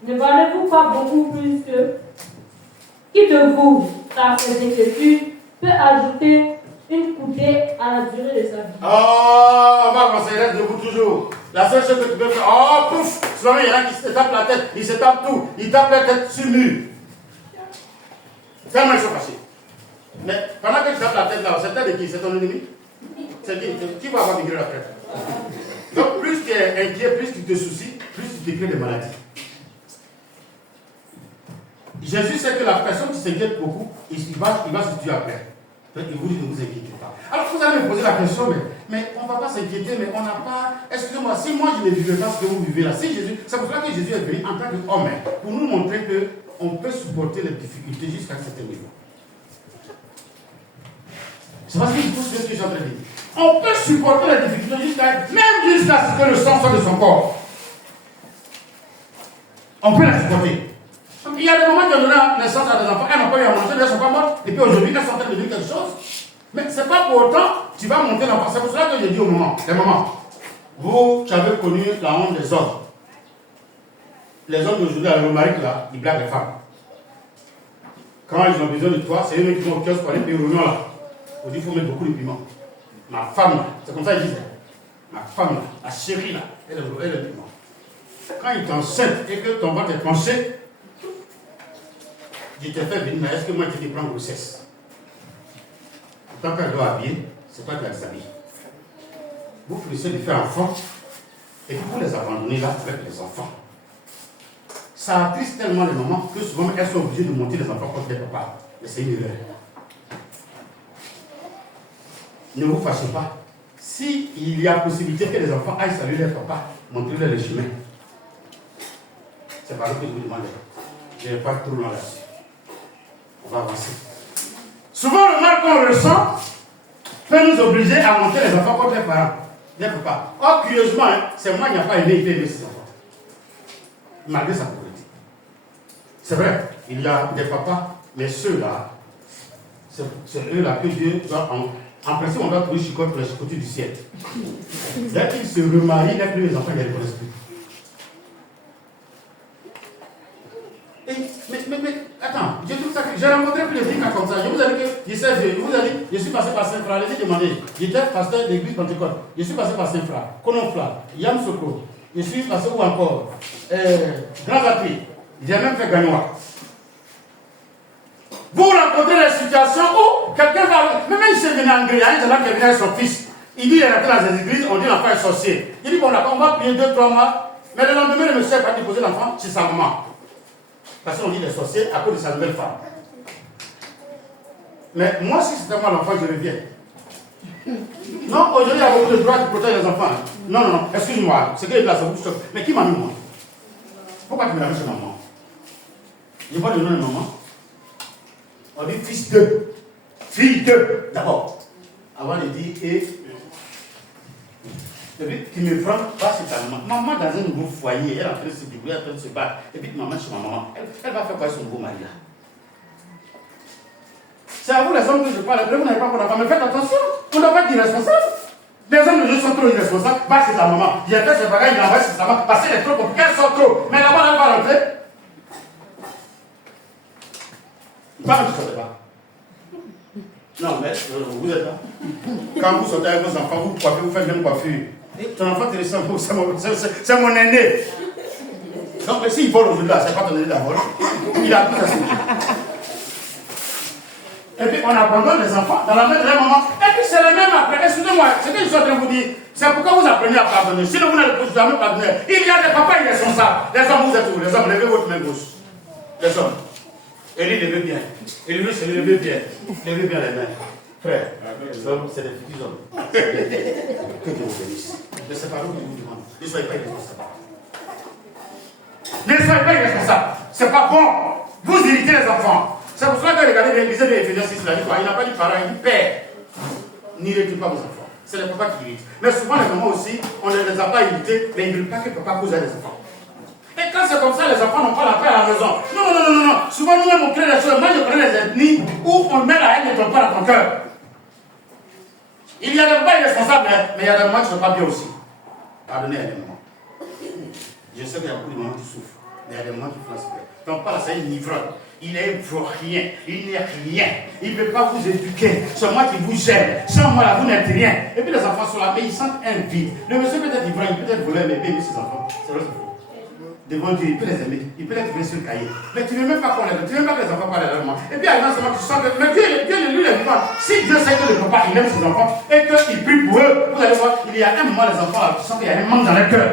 Ne valez-vous pas beaucoup plus que qui de vous, par ses inquiétudes, peut ajouter une coudée à la durée de sa vie? Oh, ma conseil reste debout toujours. La seule chose que tu peux faire, oh, pouf, souvent il y en a qui se tapent la tête, ils se tapent tout, ils tapent la tête sur le mur. Tellement ils sont fâchés. Mais pendant que tu tapes la tête là, c'est tête de qui? C'est ton ennemi? C'est qui va avoir migré la tête? Donc plus tu es inquiet, plus tu te soucies, plus tu te crées des maladies. Jésus sait que la personne qui s'inquiète beaucoup, il va se tuer après. Donc il vous dit ne vous inquiétez pas. Alors vous allez me poser la question, mais on ne va pas s'inquiéter, mais on n'a pas... Excusez-moi, si moi je ne vivais pas ce que vous vivez là, si Jésus, c'est pour ça que Jésus est venu en tant qu'homme, pour nous montrer qu'on peut supporter les difficultés jusqu'à un certain niveau. C'est parce qu'il faut ce que je suis en train de dire. On peut supporter les difficultés même jusqu'à ce que le sang sorte de son corps. On peut les supporter. Il y a des moments qui ont donné naissance à des enfants, elles n'ont pas eu à manger, elles ne sont pas mortes, et puis aujourd'hui, elles sont en train de devenir quelque chose. Mais ce n'est pas pour autant, tu vas monter l'enfant. C'est pour cela que je dis aux mamans, les mamans, vous qui avez connu la honte des hommes. Les hommes d'aujourd'hui, à l'Amérique, là, ils blaguent les femmes. Quand ils ont besoin de toi, c'est eux qui vont au kiosque pour aller payer l'oignon là. On dit qu'il faut mettre beaucoup de piment. Ma femme là, c'est comme ça qu'ils disent. Ma femme là, la chérie là, elle est le piment. Quand il t'enceinte et que ton ventre est tranché, je t'ai fait venir, mais est-ce que moi je te prends grossesse? Tant qu'elle doit habiller, c'est toi qui la déshabille. Vous finissez de faire enfant et puis vous les abandonnez là avec les enfants. Ça attriste tellement les mamans que souvent elles sont obligées de monter les enfants contre les papas. Mais c'est une erreur. Ne vous fâchez pas. S'il y a possibilité que les enfants aillent saluer leur papa, montrez-leur le chemin. C'est par là que je vous demande. Je ne vais pas trop loin là-dessus. On va avancer. Souvent, le mal qu'on ressent peut nous obliger à monter les enfants contre les parents. Les papas. Or, curieusement, c'est moi qui n'ai pas aimé ces enfants. Malgré sa pauvreté. C'est vrai, il y a des papas, mais ceux-là, c'est eux-là que Dieu doit en principe, on doit trouver chicotte pour les chicotés du ciel. Dès qu'ils se remarient, dès que les enfants ne les connaissent plus. Mais, attends, j'ai tout ça. J'ai rencontré plus de cas comme ça. Je vous ai dit je suis passé par Saint-Fra, allez-y demander. J'étais pasteur de l'église Pentecôte. Je suis passé par Saint-Fra, Kononfla, Yamsoko. Je suis passé où encore Grand Vatry. J'ai même fait Gagnois. Vous rencontrez des situations où quelqu'un va. Même si c'est venu en Grèce, il y a un gens qui est venu avec son fils. Il dit il est rentré dans les églises, on dit l'enfant est sorcier. Il dit bon, d'accord, on va prier 2-3 mois. Mais le lendemain, le monsieur est parti poser l'enfant chez sa maman. Parce qu'on dit les sorciers à cause de sa nouvelle femme. Mais moi, si c'était moi l'enfant, je reviens. Non, aujourd'hui, il y a beaucoup de droits qui protègent les enfants. Non, excuse-moi, c'est que les places, ça vous choque. Mais qui m'a mis moi? Pourquoi tu me l'as mis chez maman? Je vois le nom de maman. On dit fils de. Fille de, d'abord. Avant de dire et. Et puis tu me prends, pas chez ta maman. Maman dans un nouveau foyer, elle est en train de se débrouiller, en train de se battre. Et puis tu m'emmènes chez ma maman. Elle va faire quoi son nouveau mari là? C'est à vous les hommes que je parle. Vous n'avez pas encore d'enfant, mais faites attention. On ne doit pas être irresponsable. Les hommes de Dieu sont trop irresponsables. Va chez ta maman. Il a fait ce bagage, il envoie chez sa maman. Parce qu'elle est trop compliquée, elle sort trop. Mais là-bas, elle va rentrer. Pas que tu ne sortais pas. Non, mais vous êtes là. Quand vous sortez avec vos enfants, vous coiffez, vous faites même coiffure. Ton enfant te ressemble, c'est mon aîné. Donc, mais s'il vole aujourd'hui là, c'est pas ton aîné d'abord. Il a tout à suite. Et puis on abandonne les enfants dans la main de leur maman. Et puis c'est le même après. Excusez-moi, ce que je suis en train de vous dire, c'est pourquoi vous apprenez à pardonner. Sinon vous n'allez jamais pardonner. Il y a des papas irresponsables. Les hommes, vous êtes où? Les hommes, levez votre main gauche. Les hommes. Élie, levez bien. Élie, levez bien. Levez bien les mains. Frère, les hommes, c'est des petits hommes. Que Dieu vous bénisse. Ne sais pas où je vous demande. Ne soyez pas irresponsables. Ne soyez pas irresponsables. C'est pas bon. Vous irritez les enfants. C'est pour cela que regardez l'église de Éphésiens 6, il n'a pas dit parent, il dit père. N'irritez pas vos enfants. C'est les papas qui irritent. Mais souvent, les mamans aussi, on ne les a pas irrités, mais ils ne veulent pas que papa cause à les enfants. Et quand c'est comme ça, les enfants n'ont pas la paix à la maison. Non. Souvent, nous-mêmes, on crée des choses. Moi, je connais les ethnies où on met la haine de ton père dans ton cœur. Il y a des papas irresponsables, mais il y a des mamans qui ne sont pas bien aussi. Pardonnez à des mamans. Je sais qu'il y a beaucoup de moments qui souffrent, mais il y a des moments qui font souffrir. Ton père, c'est un ivrogne. Il est rien, il n'est rien. Il ne peut pas vous éduquer. C'est moi qui vous aime. Sans moi, là, vous n'êtes rien. Et puis les enfants sont là, mais ils sentent un vide. Le monsieur peut être ivrogne, il peut être voleur, mais aimer ses enfants. C'est leur enfant. Devant Dieu, il peut les aimer. Il peut les trouver sur le cahier. Mais tu ne veux même pas connaître. Tu ne veux même pas que les enfants parlent à leur maman. Et puis à un moment, tu sens que mais Dieu, lui, les enfants. Si Dieu sait que le papa, il aime ses enfants et qu'il prie pour eux, vous allez voir, il y a un moment, les enfants, tu sens qu'il y a un manque dans leur cœur.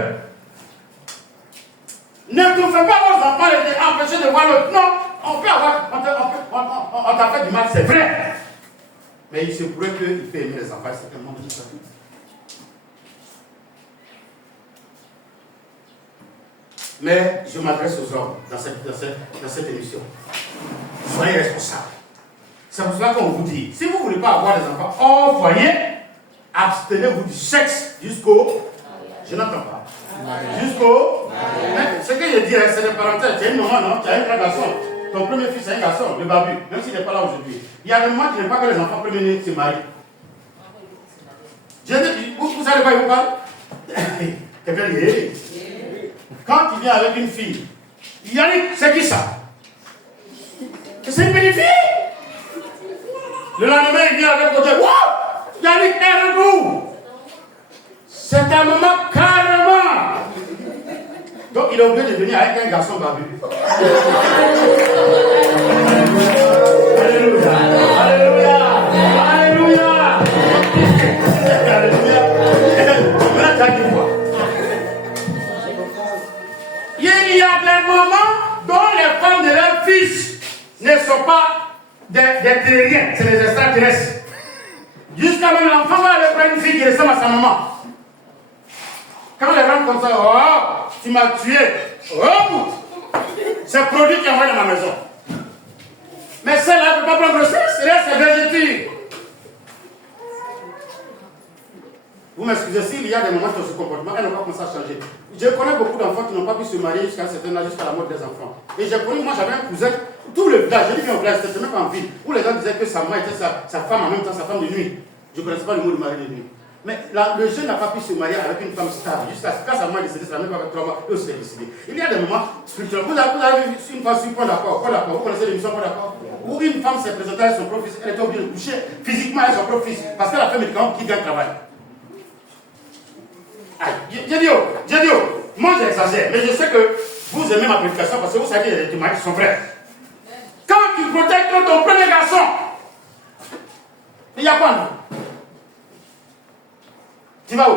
Ne te fais pas aux enfants les empêcher de voir l'autre. Non, on peut avoir, on t'a fait du mal, c'est vrai. Mais il se pourrait qu'il peut aimer les enfants, c'est tellement de ça. Mais je m'adresse aux hommes dans cette émission. Soyez responsables. C'est pour cela qu'on vous dit, si vous ne voulez pas avoir des enfants hors foyer, abstenez-vous du sexe jusqu'au... Je n'entends pas. Jusqu'au... Mais ce que je dis, c'est des parenthèses. Tu as une maman, non? Tu as un grand garçon. Ton premier fils, c'est un garçon, le babu, même s'il n'est pas là aujourd'hui. Il y a des moments qui n'aiment pas que les enfants premiers se marient. Vous savez pas, il vous parle? Quelqu'un dit, hey. Quand tu viens avec une fille, Yannick, c'est qui ça? C'est une petite fille. Le lendemain, il vient avec côté. Wow! Yannick, elle est où? C'est ta maman carrément. Donc il est obligé de venir avec un garçon babu. Alléluia. Alléluia. Alléluia. Alléluia. Maintenant, tu as dit quoi? Il y a des moments dont les femmes de leurs fils ne sont pas des terriens, c'est des extraterrestres. Jusqu'à même l'enfant va aller prendre une fille qui ressemble à sa maman. Quand les gens comme ça, oh, tu m'as tué, oh, c'est produit qui est envoyé dans ma maison. Mais celle-là ne peut pas prendre le sexe, c'est végétique. Vous m'excusez, s'il y a des moments dans ce comportement, elles n'ont pas commencé à changer. Je connais beaucoup d'enfants qui n'ont pas pu se marier jusqu'à un certain âge, jusqu'à la mort des enfants. Et j'ai connu, moi j'avais un cousin, tout le village, je dis bien au village, c'était même pas en ville, où les gens disaient que sa maman était sa femme en même temps, sa femme de nuit. Je ne connaissais pas le mot de mari de nuit. Mais le jeune n'a pas pu se marier avec une femme stable. Jusqu'à ce que sa maman est décédée, ça n'a même pas fait 3 mois, eux aussi est décédé. Il y a des moments spirituels. Vous avez vu une fois sur Point d'accord, vous connaissez l'émission Point d'accord, où une femme s'est présentée avec son propre fils, elle était obligée de coucher physiquement avec son propre fils, parce qu'elle a fait médicament qui vient travailler. J'ai dit, moi j'exagère, mais je sais que vous aimez ma prédication parce que vous savez qu'il y a des témoignages qui sont vrais. Quand tu protèges ton premier garçon, il y a quoi non? Tu vas où?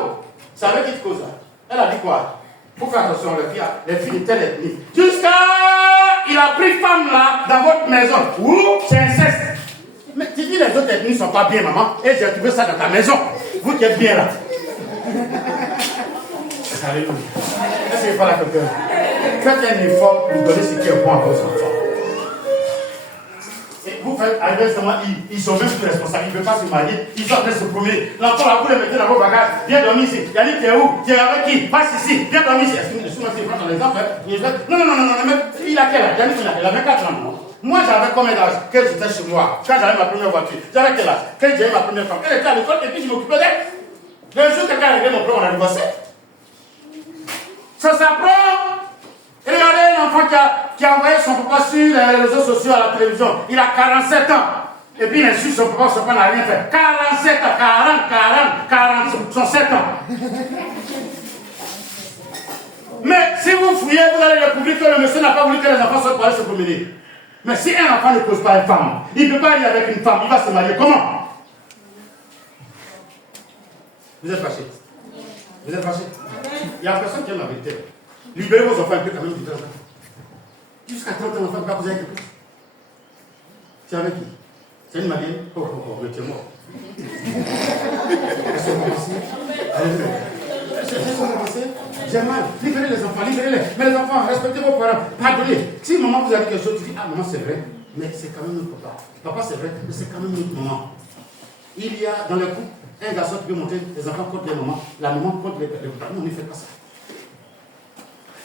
C'est avec qui tu causes là? Elle a dit quoi? Il faut faire attention, les filles de telle ethnie. Jusqu'à il a pris femme là dans votre maison. Ouh, c'est inceste. Mais tu dis les autres ethnies ne sont pas bien, maman, et j'ai trouvé ça dans ta maison. Vous qui êtes bien là. Alléluia. Est-ce qu'il faut la quelqu'un? Faites un effort pour donner ce qui est bon à vos enfants. Et vous faites, inversement, ils sont même plus responsables, ils ne peuvent pas se marier, ils sont en train de se promener. L'enfant là, vous le mettez dans vos bagages, viens dormir ici. Yannick, tu es où? Tu es avec qui? Passe ici, viens dormir ici. Excuse-moi, si je prends ton exemple, non, mais il a quel âge? Yannick, il a 24 ans, non? Moi, j'avais combien d'âge? Quand j'étais chez moi, quand j'avais ma première voiture, j'avais quel âge? Quand j'avais ma première femme, elle était à l'école et puis je m'occupais d'elle. Le jour que quelqu'un est arrivé, mon frère, on a divorcé. Ça s'apprend. Et regardez l'enfant qui a envoyé son papa sur les réseaux sociaux à la télévision. Il a 47 ans. Et puis il insulte son papa n'a rien fait. 47 ans, 40, sont 7 ans. Mais si vous fouillez, vous allez découvrir que le monsieur n'a pas voulu que les enfants soient pour aller se promener. Mais si un enfant ne pose pas une femme, il ne peut pas aller avec une femme, il va se marier. Comment? Vous êtes fâchés? Vous êtes fâchés? Il y a personne qui aime la vérité. Libérez vos enfants un peu quand même du temps. Jusqu'à 30 ans, l'enfant ne peut pas poser avec quelqu'un. Tu es avec qui? C'est une malienne? Oh, mais tu es mort. J'ai mal. Libérez les enfants, libérez-les. Mais les enfants, respectez vos parents. Pardonnez. Si maman vous a dit quelque chose, tu dis, ah maman c'est vrai, mais c'est quand même notre papa. Papa c'est vrai, mais c'est quand même notre maman. Il y a dans le couple un garçon qui peut monter les enfants contre les mamans, la maman contre les parents. Non, on ne fait pas ça.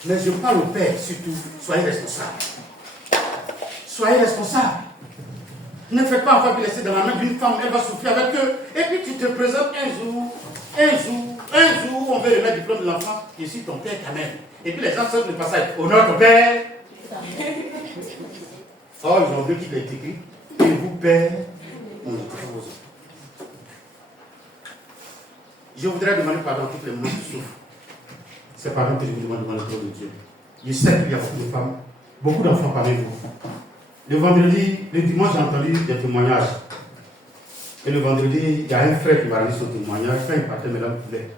Mais je parle au père surtout, soyez responsables. Soyez responsables. Ne faites pas enfant laisser dans la main d'une femme, elle va souffrir avec eux. Et puis tu te présentes un jour, Un jour, on veut remettre le diplôme de l'enfant, je suis ton père quand même. Et puis les gens sortent le passage, honore ton père. Oh, ils ont vu qu'il est écrit, et vous, père, on est très vos enfants. Je voudrais demander pardon à toutes les mamans qui souffrent. C'est pardon que je vous demande devant le trône de Dieu. Je sais qu'il y a beaucoup de femmes, beaucoup d'enfants parmi vous. Le vendredi, le dimanche, j'ai entendu des témoignages. Et le vendredi, il y a un frère qui m'a rendu son témoignage. Quand il partait, mais là, il voulait.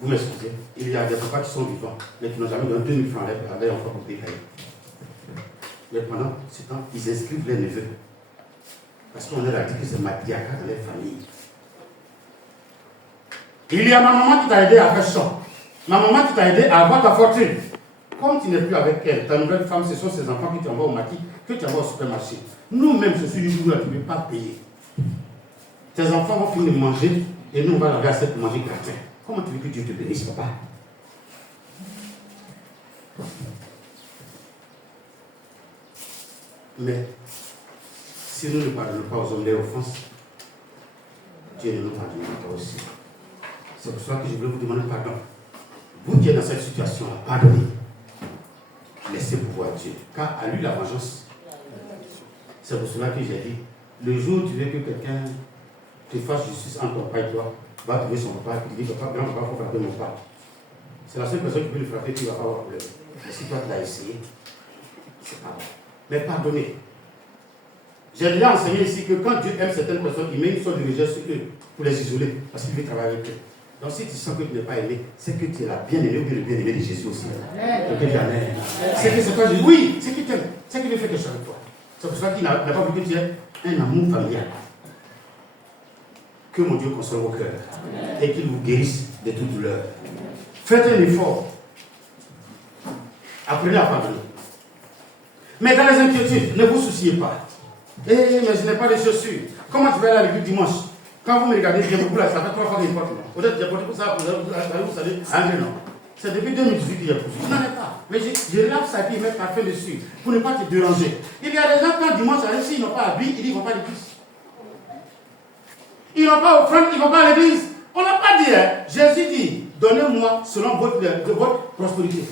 Vous m'excusez. Il y a des papas qui sont vivants, mais qui n'ont jamais donné 2000 francs avec enfants pour payer. Mais pendant ce temps, ils inscrivent les neveux. Parce qu'on leur a dit que c'est matriarcat dans les familles. Il y a ma maman qui t'a aidé à faire ça. Ma maman qui t'a aidé à avoir ta fortune. Comme tu n'es plus avec elle, ta nouvelle femme, ce sont ses enfants qui t'envoient au maquis, que tu envoies au supermarché. Nous-mêmes, ce suis du jour où tu ne peux pas payer. Tes enfants vont finir de manger et nous, on va leur garder pour manger gratin. Comment tu veux que Dieu te bénisse, papa? Mais si nous ne pardonnons pas aux hommes des offenses, Dieu ne nous pardonnera pas aussi. C'est pour cela que je voulais vous demander pardon. Vous qui êtes dans cette situation-là, pardonnez. Laissez pouvoir Dieu. Car à lui la vengeance. C'est pour cela que j'ai dit, le jour où tu veux que quelqu'un te fasse justice entre ton papa et toi, va trouver son papa et dit, papa, grand papa, il faut frapper mon papa. C'est la seule personne qui peut le frapper qui ne va pas avoir problème. Mais si toi tu l'as essayé, c'est pas bon. Mais pardonnez. J'ai déjà enseigné ici que quand Dieu aime certaines personnes, il met une sorte de rejet sur eux pour les isoler, parce qu'il veut travailler avec eux. Donc si tu sens que tu n'es pas aimé, c'est que tu es la bien-aimée ou bien le bien-aimé de Jésus aussi. C'est que c'est toi, oui, c'est qu'il t'aime, c'est qu'il veut faire quelque chose avec toi. C'est pour ça qu'il n'a pas voulu que tu aies un amour familial. Que mon Dieu console vos cœurs et qu'il vous guérisse de toute douleur. Faites un effort. Apprenez à pardonner. Mais dans les inquiétudes, ne vous souciez pas. Mais je n'ai pas de chaussures. Comment tu vas aller à l'église dimanche? Quand vous me regardez, j'ai beaucoup là, ça fait 3 fois que je porte. Peut-être que j'ai porté pour ça, vous savez, André, non. C'est depuis 2018 qu'il y a poursuivi. Je n'en ai pas. Mais je lave sa vie et mets parfum dessus pour ne pas te déranger. Il y a des gens, quand dimanche arrive, s'ils n'ont pas habillé, ils disent qu'ils ne vont pas à l'église. Ils n'ont pas offrande, ils ne vont pas à l'église. On n'a pas dit, hein. Jésus dit, donnez-moi selon votre prospérité.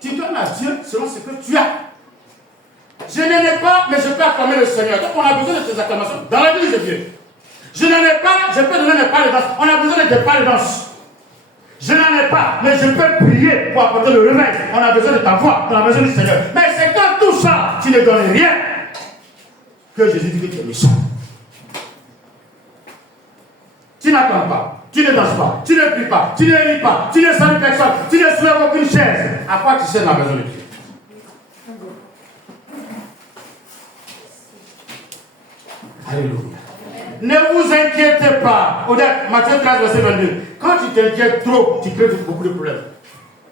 Tu donnes à Dieu selon ce que tu as. Je n'en ai pas, mais je peux acclamer le Seigneur. Donc on a besoin de ces acclamations dans l'église de Dieu. Je n'en ai pas, je peux donner des pas de danse. On a besoin de des pas de danse. Je n'en ai pas, mais je peux prier pour apporter le remède. On a besoin de ta voix, on a besoin du Seigneur. Mais c'est quand tout ça, tu ne donnes rien, que Jésus dit que tu es méchant. Tu n'attends pas, tu ne danses pas, tu ne pries pas, tu ne ris pas, tu ne salues personne, tu ne soulèves aucune chaise. À quoi tu sais la maison de Dieu? Alléluia. Ne vous inquiétez pas. Matthieu 13, verset 22. Quand tu t'inquiètes trop, tu crées beaucoup de problèmes.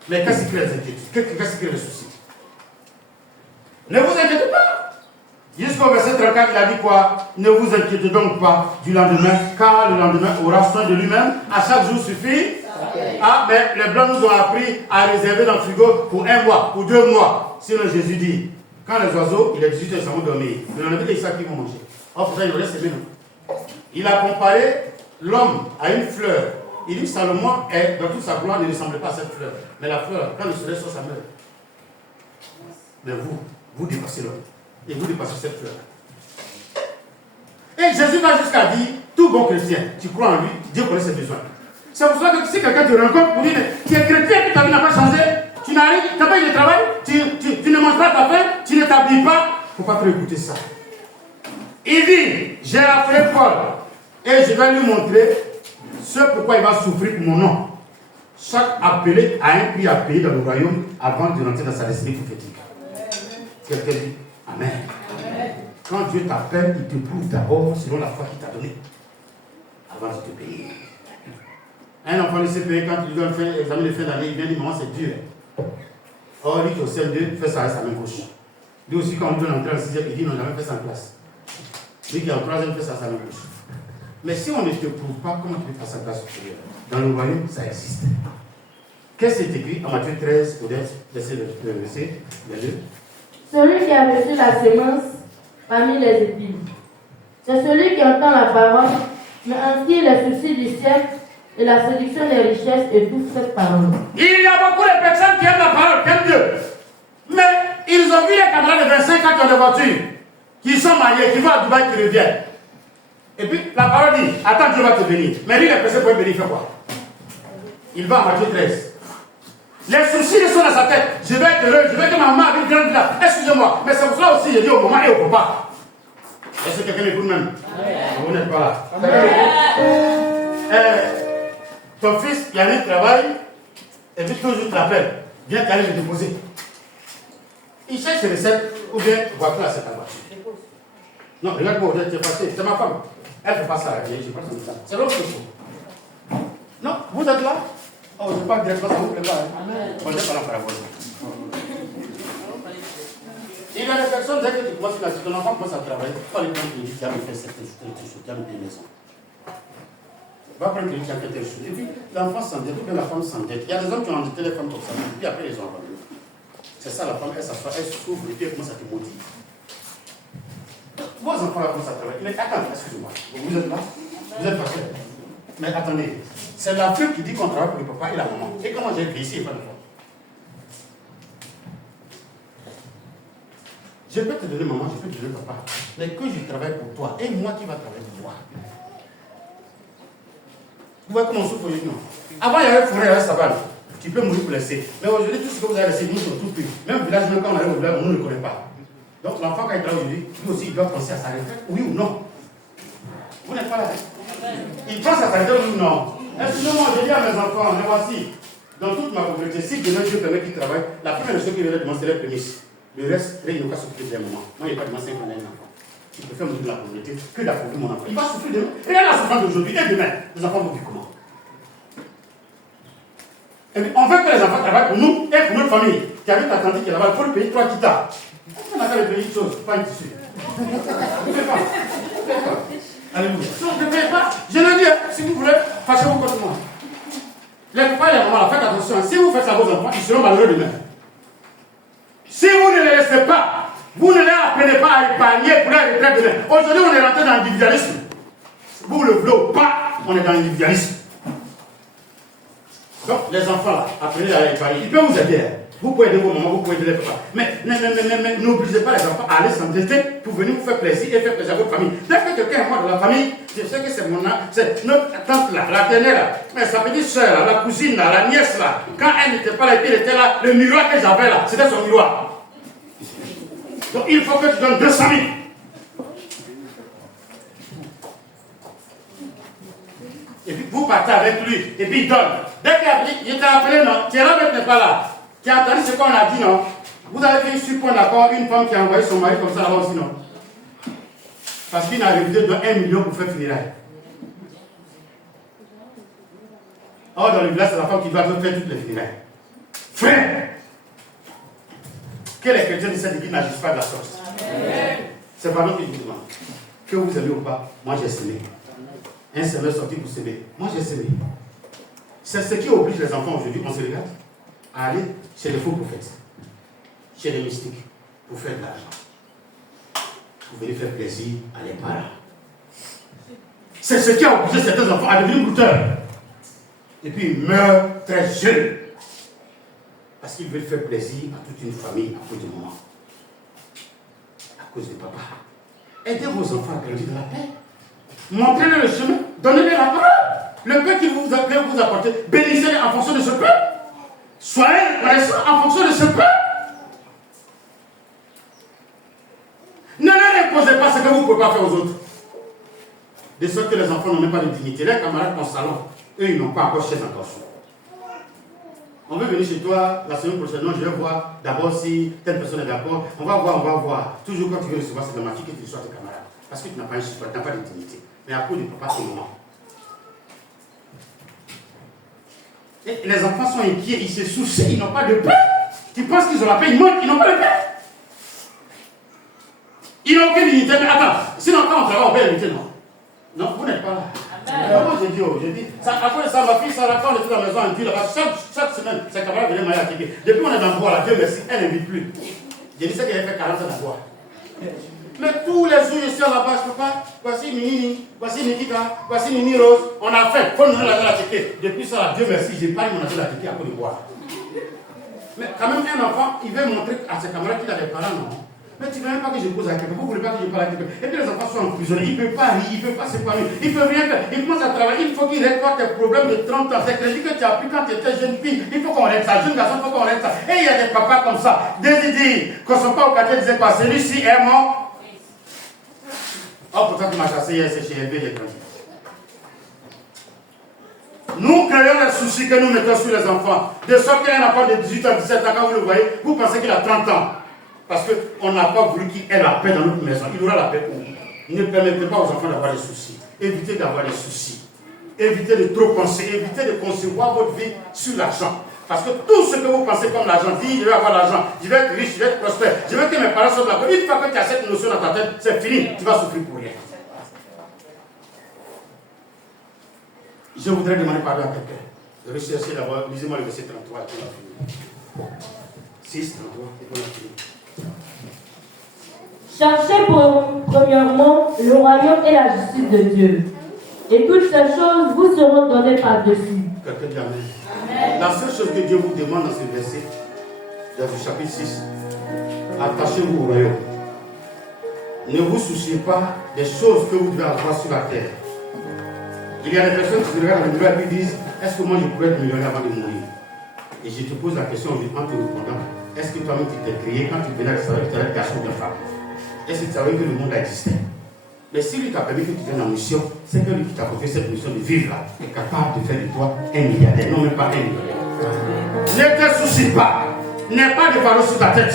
Mais qu'est-ce qui crée les inquiétudes? Qu'est-ce qui crée les soucis? Ne vous inquiétez pas. Jusqu'au verset 34, il a dit quoi? Ne vous inquiétez donc pas du lendemain, car le lendemain aura soin de lui-même. À chaque jour suffit. Ah, mais les blancs nous ont appris à réserver dans le frigo pour 1 mois, pour 2 mois. Sinon Jésus dit, quand les oiseaux, il est 18 heures, ils vont dormir. Le lendemain, ils savent qu'ils vont manger. Or, pour ça, il aurait semé, non? Il a comparé l'homme à une fleur. Il dit Salomon, dans toute sa gloire, ne ressemble pas à cette fleur. Mais la fleur, quand le soleil sort, ça meurt. Mais vous dépassez l'homme. Et vous dépassez cette fleur. Et Jésus va jusqu'à dire, tout bon chrétien, tu crois en lui, Dieu connaît ses besoins. C'est pour ça que si quelqu'un te rencontre pour dire, tu es chrétien, ta vie n'a pas changé, tu n'as pas eu de travail, tu ne manges pas ta faim, tu ne t'habilles pas, il ne faut pas trop écouter ça. Il dit, j'ai appelé Paul et je vais lui montrer ce pourquoi il va souffrir pour mon nom. Chaque appelé a un prix à payer dans le royaume avant de rentrer dans sa destinée prophétique. Quelqu'un dit Amen. Amen. Quand Dieu t'appelle, il te prouve d'abord selon la foi qu'il t'a donnée avant de te payer. Un enfant de CPE, quand il doit faire l'examen de fin d'année, il vient dire maman, c'est dur. Or, lui qui est au CM2, fait ça avec sa main gauche. Lui aussi, quand on doit entrer en 6e, il dit non, jamais fait ça en classe. Lui qui est en 3e fait ça à sa main gauche. Mais si on ne te prouve pas, comment tu peux faire sa classe supérieure? Dans le royaume, ça existe. Qu'est-ce qui est écrit en Matthieu 13, verset 22? Celui qui a reçu la semence parmi les épines, c'est celui qui entend la parole, mais en tire les soucis du siècle et la séduction des richesses étouffe cette parole. Il y a beaucoup de personnes qui aiment la parole, qui aiment Dieu. Mais ils ont vu les camarades de 25 ans qui ont des voitures, qui sont mariés, qui vont à Dubaï, qui reviennent. Et puis la parole dit, attends, Dieu va te bénir. Mais lui, les personnes pour bénir, il fait quoi? Il va en Matthieu 13. Les soucis sont dans sa tête. Je vais être heureux, je vais que ma maman avec une grande là. Excusez-moi, mais c'est pour cela aussi, je dis au maman et au papa. Est-ce que quelqu'un est pour même? Vous n'êtes pas là. Ton fils, il a un travail, et puis toujours il te rappelle. Viens t'aller le déposer. Il cherche les recettes, ou bien voiture à cette voiture. Non, regarde-moi, tu es passé, c'est ma femme. Elle ne fait pas ça, je pas ça. C'est l'autre chose. Non, vous êtes là? Oh, je ne sais pas directement, ça vous plaît pas. On n'est pas là pour la voiture. Il y a des personnes, dès que tu commences à ton enfant commence à travailler, tu vas aller prendre une qui a fait cette chose, qui a une maison. Va prendre une qui a fait telle chose. Et puis, l'enfant s'endette, ou bien la femme s'endette. Il y a des hommes qui ont endetté les femmes comme ça, et puis après, ils ont abandonné. C'est ça, la femme, elle s'assoit, elle s'ouvre, et puis elle commence à te motiver. Vos enfants là commencent à travailler. Mais attendez, excusez-moi. Vous êtes là? Vous êtes parfait. Mais attendez, c'est la fille qui dit qu'on travaille pour le papa et la maman. Et comment j'ai écrit ici et pas de fois? Je peux te donner maman, je peux te donner papa. Mais que je travaille pour toi, et moi qui va travailler pour toi. Vous voyez comment on souffre aujourd'hui, non? Avant, il y avait forêt, il y avait savane. Tu peux mourir blessé. Mais aujourd'hui, tout ce que vous avez laissé, nous sommes tout plus. Même le village, même quand on arrive au village, on ne le connaît pas. Donc l'enfant, quand il travaille aujourd'hui, lui aussi, il doit penser à sa retraite, oui ou non? Vous n'êtes pas là. Il pense à sa retraite, oui ou non? Excusez-moi, je dis à mes enfants, les voici. Dans toute ma pauvreté, si demain Dieu permet qu'ils travaillent, la première chose qu'il va demander, c'est les prémices. Le reste, il n'a pas souffrir d'un moment. Moi, il n'y a pas de 5 ans d'un enfant. Je préfère me dire de la pauvreté que d'appauvrir mon enfant. Il va souffrir demain. Et là, la souffrance d'aujourd'hui et demain, les enfants vont vivre comment? Et puis, on veut que les enfants travaillent pour nous et pour notre famille. Qui habite à Atlantique et là-bas, il faut le payer 3 quitas. On n'a qu'à le payer une chose, pas une tissu. Ne faites pas. Alléluia. Non, ne faites pas. Je le dis, si vous voulez, fâchez-vous contre moi. Les papas et les mamans, faites attention. Si vous faites ça à vos enfants, ils seront malheureux demain. Si vous ne les laissez pas, vous ne les apprenez pas à épargner pour les retraites demain. Aujourd'hui, on est rentré dans l'individualisme. Vous le voulez ou pas, on est dans l'individualisme. Donc, les enfants là, apprenez à épargner. Ils peuvent vous aider. Vous pouvez aider vos mamans, vous pouvez aider les papas. Mais n'obligez pas les enfants à aller s'endetter pour venir vous faire plaisir et faire plaisir à votre famille. Dès que quelqu'un est mort de la famille, je sais que c'est mon âme, c'est notre tante là, la dernière là, mais sa petite soeur là, la cousine là, la nièce là. Quand elle n'était pas là, elle était là, le miroir que j'avais là, c'était son miroir. Donc il faut que tu donnes 200 000. Et puis vous partez avec lui, et puis il donne. Dès qu'il t'a appelé, non, Thierry n'est pas là. Qui a entendu ce qu'on a dit, non? Vous avez vu sur point d'accord une femme qui a envoyé son mari comme ça là-bas aussi, non? Parce qu'il n'a révisé de 1 million pour faire funérailles. Or, dans le village, c'est la femme qui doit faire toutes les funérailles. Frère! Que les chrétiens de cette église n'agissent pas de la sorte. C'est pas nous qui vous demande. Que vous aimez ou pas, moi j'ai semé. Un semeur sorti pour s'aimer. Moi j'ai semé. C'est ce qui oblige les enfants aujourd'hui, on se regarde, à aller chez les faux prophètes, chez les mystiques, pour faire de l'argent. Pour venir faire plaisir à les parents. C'est ce qui a obligé certains enfants à devenir brouteurs. Et puis ils meurent très jeunes. Parce qu'ils veulent faire plaisir à toute une famille à cause de maman. À cause de papa. Aidez vos enfants à grandir dans la paix. Montrez-leur le chemin. Donnez-leur la parole. Le peu qu'ils vous apporter, bénissez-les en fonction de ce peu. Soyez reconnaissants en fonction de ce peu. Ne leur imposez pas ce que vous ne pouvez pas faire aux autres. De sorte que les enfants n'ont même pas de dignité. Les camarades en salon, eux, ils n'ont pas encore chaise encore chaud. On veut venir chez toi la semaine prochaine. Non, je vais voir d'abord si telle personne est d'accord. On va voir. Toujours quand tu veux recevoir, c'est dramatique que tu sois tes camarades. Parce que tu n'as pas une chez toi, tu n'as pas de dignité. Mais à cause du papa, c'est le moment. Et les enfants sont inquiets, ils se soucient, ils n'ont pas de paix. Tu penses qu'ils ont la paix, ils mentent, ils n'ont pas de paix. Ils n'ont aucune dignité. Mais attends, sinon quand on travaille, on peut éviter, non? Non, vous n'êtes pas là. Moi, j'ai dit, après ça, ma fille, ça quand on était dans la maison, elle dit là-bas, chaque semaine, ses camarades venaient marier à Kéké. Depuis qu'on est dans le bois, là, Dieu merci, elle n'invite plus. J'ai dit, c'est qu'elle a fait 40 ans dans le bois. Mais tous les jours, je suis à la base, papa. Voici Nini, voici Nikita, voici Nini Rose. On a fait. Faut nous donner la ticket. Depuis ça, Dieu merci, j'ai pas eu mon la ticket à Côte d'Ivoire. Mais quand même, un enfant, il veut montrer à ses camarades qu'il a des parents, non? Mais tu ne veux même pas que je pose la question. Vous ne voulez pas que je parle à quelqu'un. Et puis les enfants sont emprisonnés. Ils ne peuvent pas rire, ils ne peuvent pas s'épanouir. Ils ne peuvent rien faire. Ils commencent à travailler. Il faut qu'ils règlent tes problèmes de 30 ans. C'est crédit que tu as pris quand tu étais jeune fille. Il faut qu'on règle ça. Jeune garçon, il faut qu'on règle ça. Et il y a des papas comme ça. Des idées. Qu'on ne soit pas au quartier, disait quoi? Celui-ci est mort. Oh, pourtant, tu m'as chassé hier, c'est chez LV, les grands. Nous créons les soucis que nous mettons sur les enfants. De sorte qu'il y a un enfant de 18 ans, 17 ans, quand vous le voyez, vous pensez qu'il a 30 ans. Parce qu'on n'a pas voulu qu'il ait la paix dans notre maison. Il aura la paix pour vous. Ne permettez pas aux enfants d'avoir des soucis. Évitez d'avoir des soucis. Évitez de trop penser. Évitez de concevoir votre vie sur l'argent. Parce que tout ce que vous pensez comme l'argent, dit je vais avoir l'argent, je vais être riche, je vais être prospère, je veux que mes parents soient de la paix. Une fois que tu as cette notion dans ta tête, c'est fini. Tu vas souffrir pour rien. Je voudrais demander pardon à quelqu'un. Recherchez d'abord, lisez-moi le verset 33 et puis on va finir. 6, 33 et puis on va finir. Cherchez premièrement le royaume et la justice de Dieu. Et toutes ces choses vous seront données par-dessus. Quelqu'un dit Amen. La seule chose que Dieu vous demande dans ce verset, dans le chapitre 6, attachez-vous au royaume. Ne vous souciez pas des choses que vous devez avoir sur la terre. Il y a des personnes qui se regardent dans le miroir et disent, est-ce que moi je pourrais être millionnaire avant de mourir? Et je te pose la question en te répondant, est-ce que toi-même tu t'es créé quand tu venais à savoir que tu allais être garçon ou femme? Est-ce que tu savais que le monde a existé? Mais si lui t'a permis que tu viennes en mission, c'est que lui qui t'a confié cette mission de vivre là est capable de faire de toi un milliardaire, non même pas un milliardaire. Ne te soucie pas, n'aie pas de fardeau sur ta tête.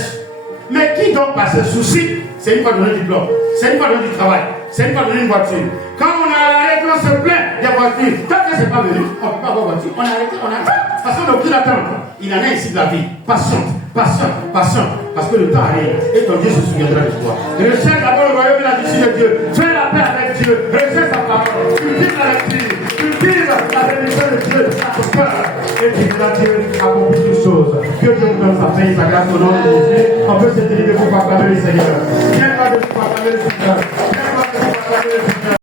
Mais qui donc par ce souci, c'est une fois donné du diplôme, c'est une fois donné du travail, c'est une fois donné une voiture. Quand on a arrêté, on se plaint des voitures. Tant que c'est pas venu, on ne peut pas avoir voiture. On a arrêté, on a arrêté. Parce qu'on est obligé d'attendre. Il en a ici de la vie. Patiente, patiente, patiente. Parce que le temps arrive et ton Dieu se souviendra de toi. Recherche d'abord le royaume et la justice de Dieu. Fais la paix avec Dieu. Recherche sa parole. Cultive la lecture. Cultive la bénédiction de Dieu dans ton cœur. Et tu verras Dieu accomplir toutes choses. Que Dieu vous donne sa paix et sa grâce au nom de Jésus. On peut se délivrer pour proclamer le Seigneur. Viens pas de proclamer le Seigneur. Viens pas de proclamer le Seigneur.